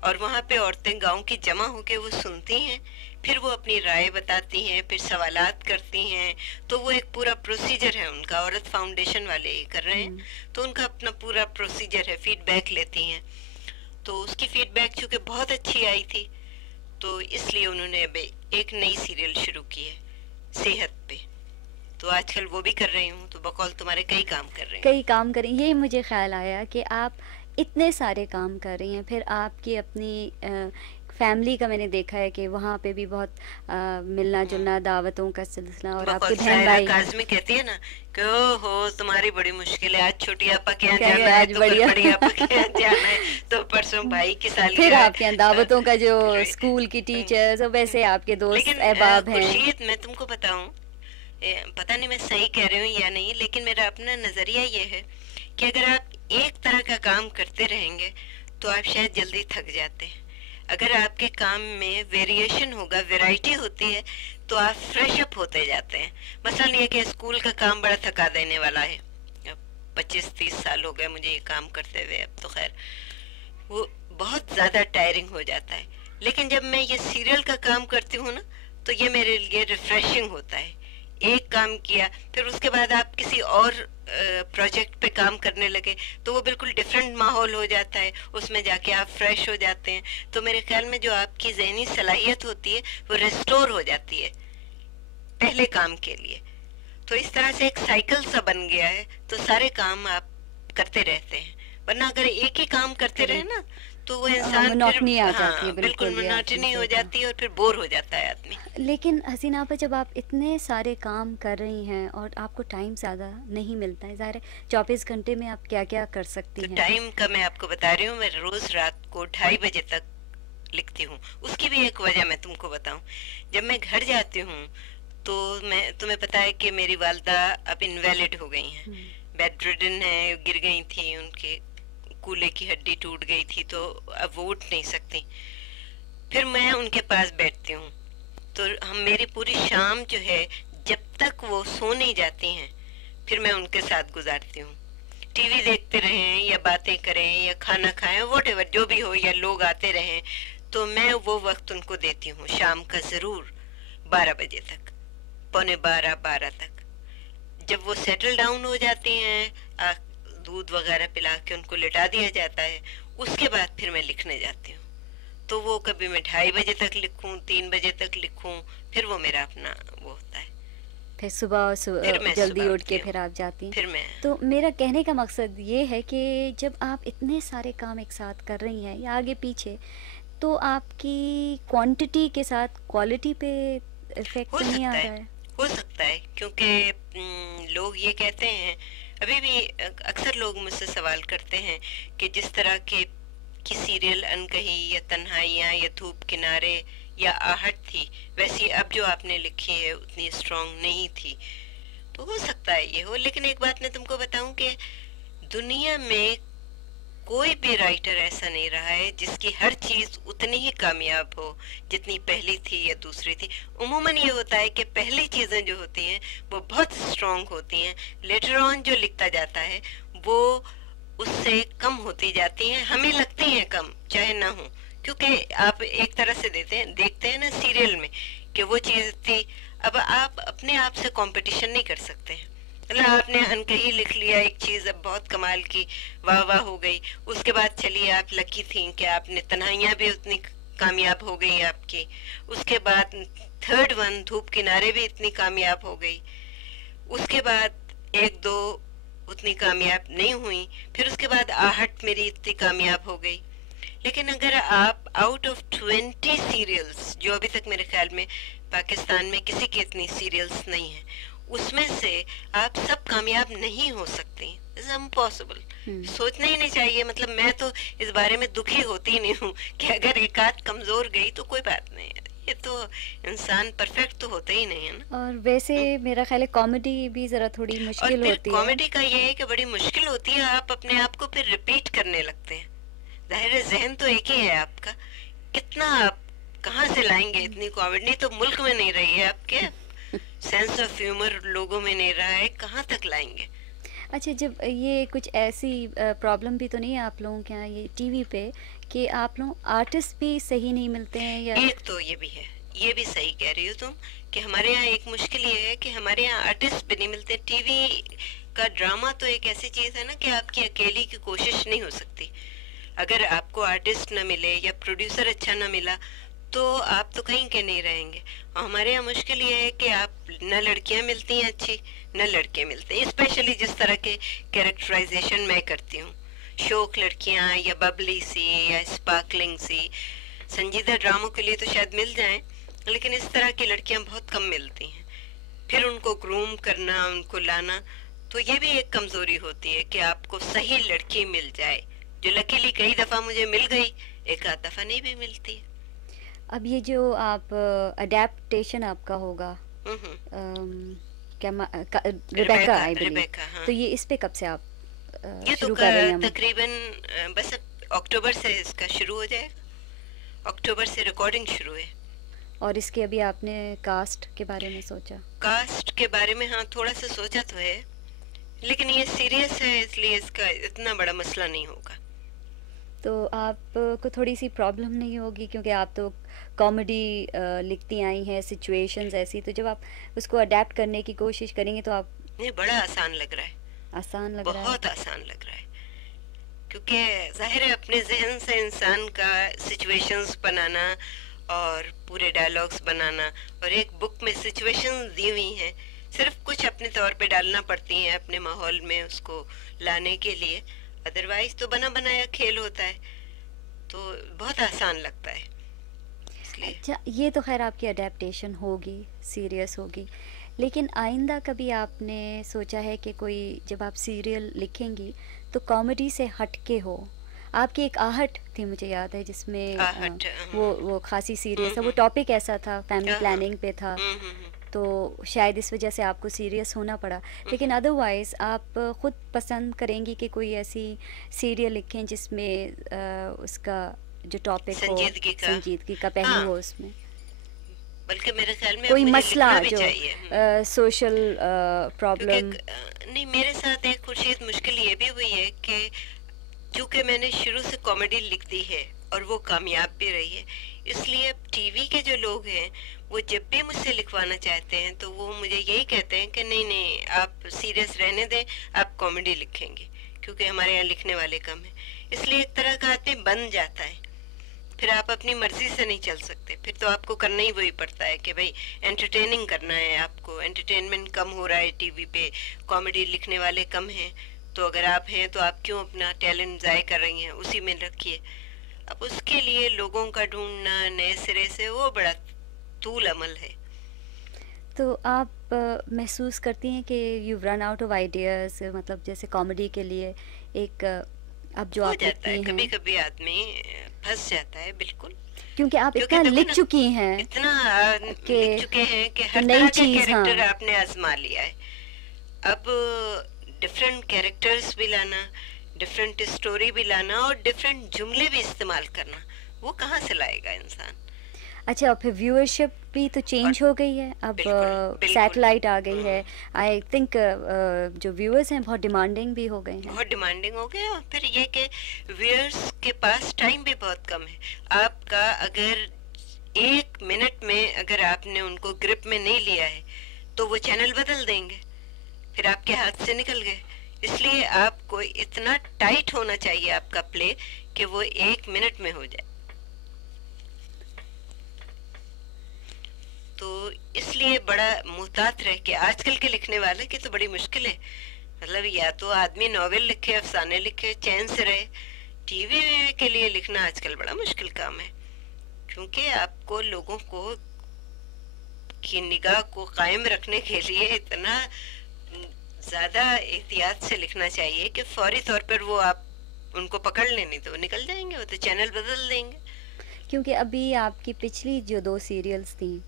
اور وہاں پہ عورتیں گاؤں کی جمع ہو کے وہ سنتی ہیں، پھر وہ اپنی رائے بتاتی ہیں، پھر سوالات کرتی ہیں. تو وہ ایک پورا پروسیجر ہے ان کا. عورت فاؤنڈیشن والے کر رہے ہیں تو ان کا اپنا پورا پروسیجر ہے، فیڈ بیک لیتی ہیں. تو اس کی فیڈ بیک چونکہ بہت اچھی آئی تھی، تو اس لیے انہوں نے اب ایک نئی سیریل شروع کی ہے صحت پہ. تو آج کل وہ بھی کر رہی ہوں. تو بقول تمہارے کئی کام کر رہے ہیں، کئی کام کریں. یہ مجھے خیال آیا کہ آپ اتنے سارے کام کر رہی ہیں، پھر آپ کی اپنی فیملی کا میں نے دیکھا ہے کہ وہاں پہ بھی بہت ملنا جلنا، دعوتوں کا سلسلہ، اور آپ کے بہن بھائی. کاظمی کہتی ہے نا کہ او ہو تمہاری بڑی مشکل ہے، آج چھوٹی آپا کے یہاں جانا ہے، تو بڑی آپا کے یہاں جانا ہے، تو پرسوں بھائی کی سالگرہ. پھر آپ کے یہاں دعوتوں کا جو اسکول کی ٹیچرز، ویسے آپ کے دوست احباب ہیں. خورشید میں تم کو بتاؤں، پتہ نہیں میں صحیح کہہ رہی ہوں یا نہیں، لیکن میرا اپنا نظریہ یہ ہے کہ اگر آپ ایک طرح کا کام کرتے رہیں گے تو آپ شاید جلدی تھک جاتے ہیں. اگر آپ کے کام میں ویریشن ہوگا، ویرائٹی ہوتی ہے، تو آپ فریش اپ ہوتے جاتے ہیں. مثلا یہ کہ اسکول کا کام بڑا تھکا دینے والا ہے، 25-30 سال ہو گئے مجھے یہ کام کرتے ہوئے، اب تو خیر وہ بہت زیادہ ٹائرنگ ہو جاتا ہے. لیکن جب میں یہ سیریل کا کام کرتی ہوں نا، تو یہ میرے لیے ریفریشنگ ہوتا ہے. ایک کام کیا، پھر اس کے بعد آپ کسی اور پروجیکٹ پہ کام کرنے لگے تو وہ بالکل ڈیفرنٹ ماحول ہو جاتا ہے، اس میں جا کے آپ فریش ہو جاتے ہیں. تو میرے خیال میں جو آپ کی ذہنی صلاحیت ہوتی ہے وہ ریسٹور ہو جاتی ہے پہلے کام کے لیے. تو اس طرح سے ایک سائیکل سا بن گیا ہے، تو سارے کام آپ کرتے رہتے ہیں. ورنہ اگر ایک ہی کام کرتے رہے نا تو وہ انسان منوٹنی آ جاتی ہے، بالکل منوٹنی ہو جاتی ہے اور پھر بور ہو جاتا ہے آدمی. لیکن حسینہ آپا، جب آپ اتنے سارے کام کر رہی ہیں اور آپ کو ٹائم زیادہ نہیں ملتا ہے، ظاہر ہے 24 گھنٹے میں آپ کیا کیا کر سکتی ہیں؟ ٹائم کا میں آپ کو بتا رہی ہوں، میں روز رات کو 2:30 بجے تک لکھتی ہوں. اس کی بھی ایک وجہ میں تم کو بتاؤں. جب میں گھر جاتی ہوں تو تمہیں پتا ہے کہ میری والدہ اب انویلڈ ہو گئی ہیں، بیڈ ریڈن ہیں، گر گئی تھیں، ان کے کولے کی ہڈی ٹوٹ گئی تھی، تو اب وہ اٹھ نہیں سکتی. پھر میں ان کے پاس بیٹھتی ہوں، تو میری پوری شام جو ہے جب تک وہ سو نہیں جاتی ہیں پھر میں ان کے ساتھ گزارتی ہوں. ٹی وی دیکھتے رہیں یا باتیں کریں یا کھانا کھائیں، واٹ ایور جو بھی ہو، یا لوگ آتے رہیں، تو میں وہ وقت ان کو دیتی ہوں شام کا ضرور 12 بجے تک، 11:45 12 تک. جب وہ سیٹل ڈاؤن ہو جاتی ہیں دودھ وغیرہ پلا کے ان کو لٹا دیا جاتا ہے. اس کے بعد پھر میں لکھنے جاتی ہوں. تو وہ کبھی میں 2:30 بجے تک لکھوں، 3 بجے تک لکھوں، پھر وہ میرا اپنا وہ ہوتا ہے. پھر صبح پھر میں جلدی صبح اٹھ کے اٹھتی ہوں، پھر آپ جاتی ہیں. پھر میں تو میرا کہنے کا مقصد یہ ہے کہ جب آپ اتنے سارے کام ایک ساتھ کر رہی ہیں یا آگے پیچھے، تو آپ کی کوانٹٹی کے ساتھ کوالٹی پہ افیکٹ ہو تو نہیں آ سکتا ہے، رہا ہے؟ ہو سکتا ہے، کیونکہ لوگ یہ کہتے ہیں، ابھی بھی اکثر لوگ مجھ سے سوال کرتے ہیں کہ جس طرح کے کی سیریل انکہی یا تنہائیاں یا دھوپ کنارے یا آہٹ تھی، ویسی اب جو آپ نے لکھی ہے اتنی اسٹرانگ نہیں تھی. تو ہو سکتا ہے یہ ہو، لیکن ایک بات میں تم کو بتاؤں کہ دنیا میں کوئی بھی رائٹر ایسا نہیں رہا ہے جس کی ہر چیز اتنی ہی کامیاب ہو جتنی پہلی تھی یا دوسری تھی. عموماً یہ ہوتا ہے کہ پہلی چیزیں جو ہوتی ہیں وہ بہت اسٹرانگ ہوتی ہیں، لیٹر آن جو لکھتا جاتا ہے وہ اس سے کم ہوتی جاتی ہیں، ہمیں لگتی ہیں کم چاہے نہ ہو، کیونکہ آپ ایک طرح سے دیکھتے ہیں نا سیریل میں کہ وہ چیز تھی. اب آپ اپنے آپ سے کمپٹیشن نہیں کر سکتے. اللہ، آپ نے انکہی لکھ لیا ایک چیز، اب بہت کمال کی، واہ واہ ہو گئی. اس کے بعد چلیے آپ لکی تھیں کہ آپ نے تنہائیاں بھی اتنی کامیاب ہو گئی آپ کی. اس کے بعد تھرڈ ون دھوپ کنارے بھی اتنی کامیاب ہو گئی. اس کے بعد ایک دو اتنی کامیاب نہیں ہوئی. پھر اس کے بعد آہٹ میری اتنی کامیاب ہو گئی. لیکن اگر آپ آؤٹ آف 20 سیریلز، جو ابھی تک میرے خیال میں پاکستان میں کسی کی اتنی سیریلز نہیں ہیں، اس میں سے آپ سب کامیاب نہیں ہو سکتی. It's impossible. سوچنا ہی نہیں چاہیے. مطلب میں تو اس بارے میں دکھی ہوتی نہیں ہوں کہ اگر ایک آدھ کمزور گئی تو کوئی بات نہیں ہے. یہ تو انسان پرفیکٹ تو ہوتا ہی نہیں ہے نا. اور ویسے میرا خیال ہے کامیڈی بھی ذرا تھوڑی اور مشکل پھر ہوتی ہے. کامیڈی کا یہ ہے کہ بڑی مشکل ہوتی ہے. آپ اپنے آپ کو پھر ریپیٹ کرنے لگتے ہیں. ظاہر ہے ذہن تو ایک ہی ہے آپ کا، کتنا آپ کہاں سے لائیں گے اتنی کامیڈی؟ تو ملک میں نہیں رہی ہے آپ کے، سینس آف ہیومر لوگوں میں نہیں رہا ہے، کہاں تک لائیں گے؟ اچھا، جب یہ کچھ ایسی پرابلم بھی تو نہیں ہے آپ لوگوں کے یہاں یہ ٹی وی پہ کہ آپ لوگ آرٹسٹ بھی صحیح نہیں ملتے ہیں یا؟ ایک تو یہ بھی ہے، یہ بھی صحیح کہہ رہی ہو تم کہ ہمارے یہاں ایک مشکل یہ ہے کہ ہمارے یہاں آرٹسٹ بھی نہیں ملتے. ٹی وی کا ڈرامہ تو ایک ایسی چیز ہے نا کہ آپ کی اکیلی کی کوشش نہیں ہو سکتی. اگر آپ کو آرٹسٹ نہ ملے یا پروڈیوسر اچھا نہ ملا تو آپ تو کہیں کے نہیں رہیں گے. اور ہمارے یہاں مشکل یہ ہے کہ آپ نہ لڑکیاں ملتی ہیں اچھی نہ لڑکے ملتے ہیں، اسپیشلی جس طرح کے کیریکٹرائزیشن میں کرتی ہوں. شوق لڑکیاں یا ببلی سی یا اسپارکلنگ سی، سنجیدہ ڈراموں کے لیے تو شاید مل جائیں، لیکن اس طرح کی لڑکیاں بہت کم ملتی ہیں. پھر ان کو گروم کرنا، ان کو لانا، تو یہ بھی ایک کمزوری ہوتی ہے کہ آپ کو صحیح لڑکی مل جائے، جو لکیلی کئی دفعہ مجھے مل گئی، ایک آدھ دفعہ نہیں بھی ملتی. اب یہ جو آپ اڈیپٹیشن آپ کا ہوگا ہوں ہوں. کیا ریبیکا آئی بلیو، ریبیکا، ہاں. تو یہ اس پہ کب سے آپ یہ تو شروع کر رہی ہیں؟ تقریباً بس اب اکتوبر سے اس کا شروع ہو جائے. اکتوبر سے ریکارڈنگ شروع ہے. اور اس کے ابھی آپ نے کاسٹ کے بارے میں سوچا؟ کاسٹ کے بارے میں ہاں تھوڑا سا سوچا تو ہے، لیکن یہ سیریس ہے اس لیے اس کا اتنا بڑا مسئلہ نہیں ہوگا. تو آپ کو تھوڑی سی پرابلم نہیں ہوگی کیونکہ آپ تو کامیڈی لکھتی آئی ہیں، سچویشنز ایسی، تو جب آپ اس کو اڈیپٹ کرنے کی کوشش کریں گے تو آپ؟ نہیں، بڑا آسان لگ رہا ہے. آسان لگ رہا ہے؟ بہت آسان لگ رہا ہے، کیونکہ ظاہر ہے اپنے ذہن سے انسان کا سچویشنز بنانا اور پورے ڈائلاگس بنانا، اور ایک بک میں سچویشنز دی ہوئی ہیں، صرف کچھ اپنے طور پہ ڈالنا پڑتی ہیں اپنے ماحول میں اس کو لانے کے لیے، ادروائز تو بنا بنایا کھیل ہوتا ہے، تو بہت آسان لگتا ہے اس لیے. اچھا، یہ تو خیر آپ کی اڈیپٹیشن ہوگی، سیریس ہوگی، لیکن آئندہ کبھی آپ نے سوچا ہے کہ کوئی جب آپ سیریل لکھیں گی تو کامیڈی سے ہٹ کے ہو؟ آپ کی ایک آہٹ تھی مجھے یاد ہے جس میں آہٹ، وہ خاصی سیریس ہے، وہ ٹاپک ایسا تھا، فیملی پلاننگ پہ تھا، تو شاید اس وجہ سے آپ کو سیریس ہونا پڑا. لیکن ادروائز آپ خود پسند کریں گی کہ کوئی ایسی سیریل لکھیں جس میں اس کا جو ٹاپک ہو سنجیدگی کا پہلو ہو، اس میں بلکہ میرے خیال میں کوئی مجھے مسئلہ لکھنا بھی جو چاہیے. Social problem? نہیں، میرے ساتھ ایک خورشید مشکل یہ بھی ہوئی ہے کہ چونکہ میں نے شروع سے کامیڈی لکھ دی ہے اور وہ کامیاب بھی رہی ہے، اس لیے اب ٹی وی کے جو لوگ ہیں وہ جب بھی مجھ سے لکھوانا چاہتے ہیں تو وہ مجھے یہی کہتے ہیں کہ نہیں نہیں، آپ سیریس رہنے دیں، آپ کامیڈی لکھیں گے، کیونکہ ہمارے یہاں لکھنے والے کم ہیں. اس لیے ایک طرح کا آدمی بن جاتا ہے. پھر آپ اپنی مرضی سے نہیں چل سکتے. پھر تو آپ کو کرنا ہی وہی پڑتا ہے کہ بھائی انٹرٹیننگ کرنا ہے. آپ کو انٹرٹینمنٹ کم ہو رہا ہے ٹی وی پہ, کامیڈی لکھنے والے کم ہیں, تو اگر آپ ہیں تو آپ کیوں اپنا ٹیلنٹ ضائع کر رہی ہیں, اسی میں رکھیے. اب اس کے لیے لوگوں کا ڈھونڈنا نئے سرے سے وہ بڑا طول عمل ہے. تو آپ محسوس کرتی ہیں کہ you run out of ideas, مطلب جیسے کامیڈی کے لیے ایک اب جو ہو آپ جاتا ہے لکھتی ہیں, کبھی کبھی آدمی پھنس جاتا ہے بالکل. کیونکہ آپ کیونکہ اتنا دیکھو لکھ نا, چکی ہیں اتنا کہ لکھ چکے ہیں کہ تو ہر نئی طرح کا چیز, ہاں کیریکٹر آپ نے آزما لیا ہے. اب ڈفرینٹ کیریکٹرز بھی لانا, ڈفرینٹ اسٹوری بھی لانا, اور ڈفرینٹ جملے بھی استعمال کرنا, وہ کہاں سے لائے گا انسان. اچھا پھر ویورشپ بھی تو اور چینج ہو گئی ہے, اب بالکل بالکل. سیٹلائٹ آ گئی ہوں. ہے. آئی تھنک جو ویورز ہیں بہت ڈیمانڈنگ بھی ہو گئے ہیں. بہت ڈیمانڈنگ ہو گیا. اور پھر یہ کہ ویئرس کے پاس ٹائم بھی بہت کم ہے. آپ کا اگر 1 منٹ میں اگر آپ نے ان کو گرپ میں نہیں لیا ہے تو وہ چینل بدل دیں گے, پھر آپ کے ہاتھ سے نکل گئے. اس لیے آپ کو اتنا ٹائٹ ہونا چاہیے آپ کا پلے کہ وہ 1 منٹ میں ہو جائے. تو اس لیے بڑا محتاط رہ کے, آج کل کے لکھنے والے کی تو بڑی مشکل ہے. مطلب یا تو آدمی ناول لکھے, افسانے لکھے, چین سے رہے. ٹی وی کے لیے لکھنا آج کل بڑا مشکل کام ہے, کیونکہ آپ کو لوگوں کو کی نگاہ کو قائم رکھنے کے لیے اتنا زیادہ احتیاط سے لکھنا چاہیے کہ فوری طور پر وہ آپ ان کو پکڑ لیں, نہیں تو وہ نکل جائیں گے, وہ تو چینل بدل دیں گے. کیونکہ ابھی آپ کی پچھلی جو 2 سیریلز تھیں,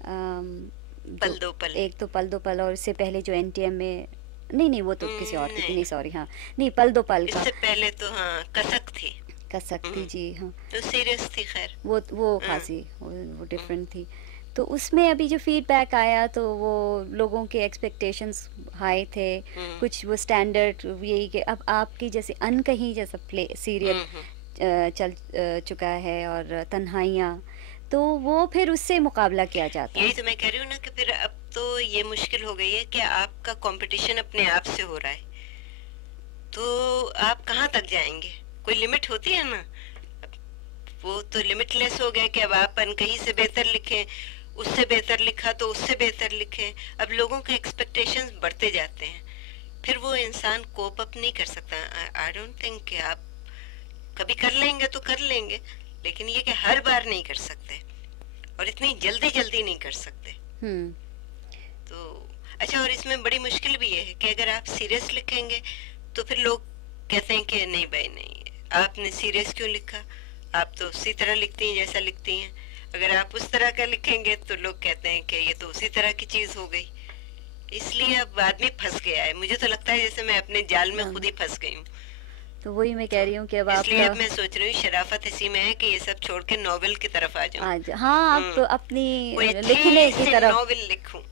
جو پل دو پل. ایک تو پل دو پل, اور اس سے پہلے جو این ٹی ایم میں, نہیں وہ تو کسی اور کی تھی, نہیں, نہیں سوری, ہاں نہیں پل دو پل اس کا سے پہلے تو ہاں کسک تھی. کسک تھی, جی ہاں, تو سیریس تھی خیر. وہ خاصی وہ ڈفرینٹ تھی. تو اس میں ابھی جو فیڈ بیک آیا تو وہ لوگوں کے ایکسپیکٹیشنز ہائی تھے, کچھ وہ اسٹینڈرڈ یہی کہ اب آپ کی جیسے ان کہیں جیسا پلے سیریل چل چکا ہے, اور تنہائیاں, تو وہ پھر اس سے مقابلہ کیا جاتا ہے. یہی تو میں کہہ رہی ہوں نا کہ پھر اب تو یہ مشکل ہو گئی ہے کہ آپ کا کمپٹیشن اپنے آپ سے ہو رہا ہے, تو آپ کہاں تک جائیں گے. کوئی لمٹ ہوتی ہے نا, وہ تو لمٹ لیس ہو گیا کہ اب آپ ان کہیں سے بہتر لکھیں, اس سے بہتر لکھا تو اس سے بہتر لکھیں. اب لوگوں کے ایکسپیکٹیشنز بڑھتے جاتے ہیں, پھر وہ انسان کوپ اپ نہیں کر سکتا. آئی ڈونٹ تھنک کہ آپ کبھی کر لیں گے تو کر لیں گے, لیکن یہ کہ ہر بار نہیں کر سکتے, اور اتنی جلدی جلدی نہیں کر سکتے. تو اچھا, اور اس میں بڑی مشکل بھی یہ ہے کہ اگر آپ سیریس لکھیں گے تو پھر لوگ کہتے ہیں کہ نہیں بھائی نہیں, آپ نے سیریس کیوں لکھا, آپ تو اسی طرح لکھتی ہیں جیسا لکھتی ہیں. اگر آپ اس طرح کا لکھیں گے تو لوگ کہتے ہیں کہ یہ تو اسی طرح کی چیز ہو گئی. اس لیے اب آدمی پھنس گیا ہے. مجھے تو لگتا ہے جیسے میں اپنے جال میں خود ہی پھنس گئی ہوں. تو وہی میں کہہ رہی ہوں کہ اب اس آپ لیے کا اب میں سوچ رہی ہوں شرافت اسی میں ہے کہ یہ سب چھوڑ کے ناول کی طرف آ جاؤں. آج ہاں, آپ اپنی کوئی لکھنے کی طرف, ناول لکھوں.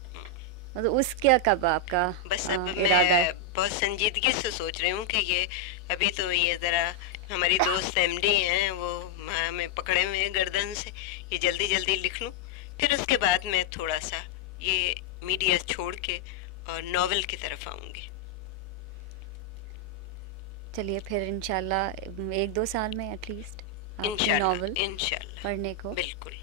مطلب اس کیا کب آپ کا بس اب ارادہ ہے. میں بہت سنجیدگی سے سوچ رہی ہوں کہ یہ ابھی تو یہ ذرا ہماری دوست ایم ڈی ہیں, وہ ہمیں پکڑے ہوئے ہیں گردن سے, یہ جلدی جلدی لکھ لوں, پھر اس کے بعد میں تھوڑا سا یہ میڈیا چھوڑ کے اور ناول کی طرف آؤں گی. چلیے پھر انشاءاللہ 1-2 سال میں ایٹ لیسٹ آپ کی انشاءاللہ ناول انشاءاللہ پڑھنے کو بالکل.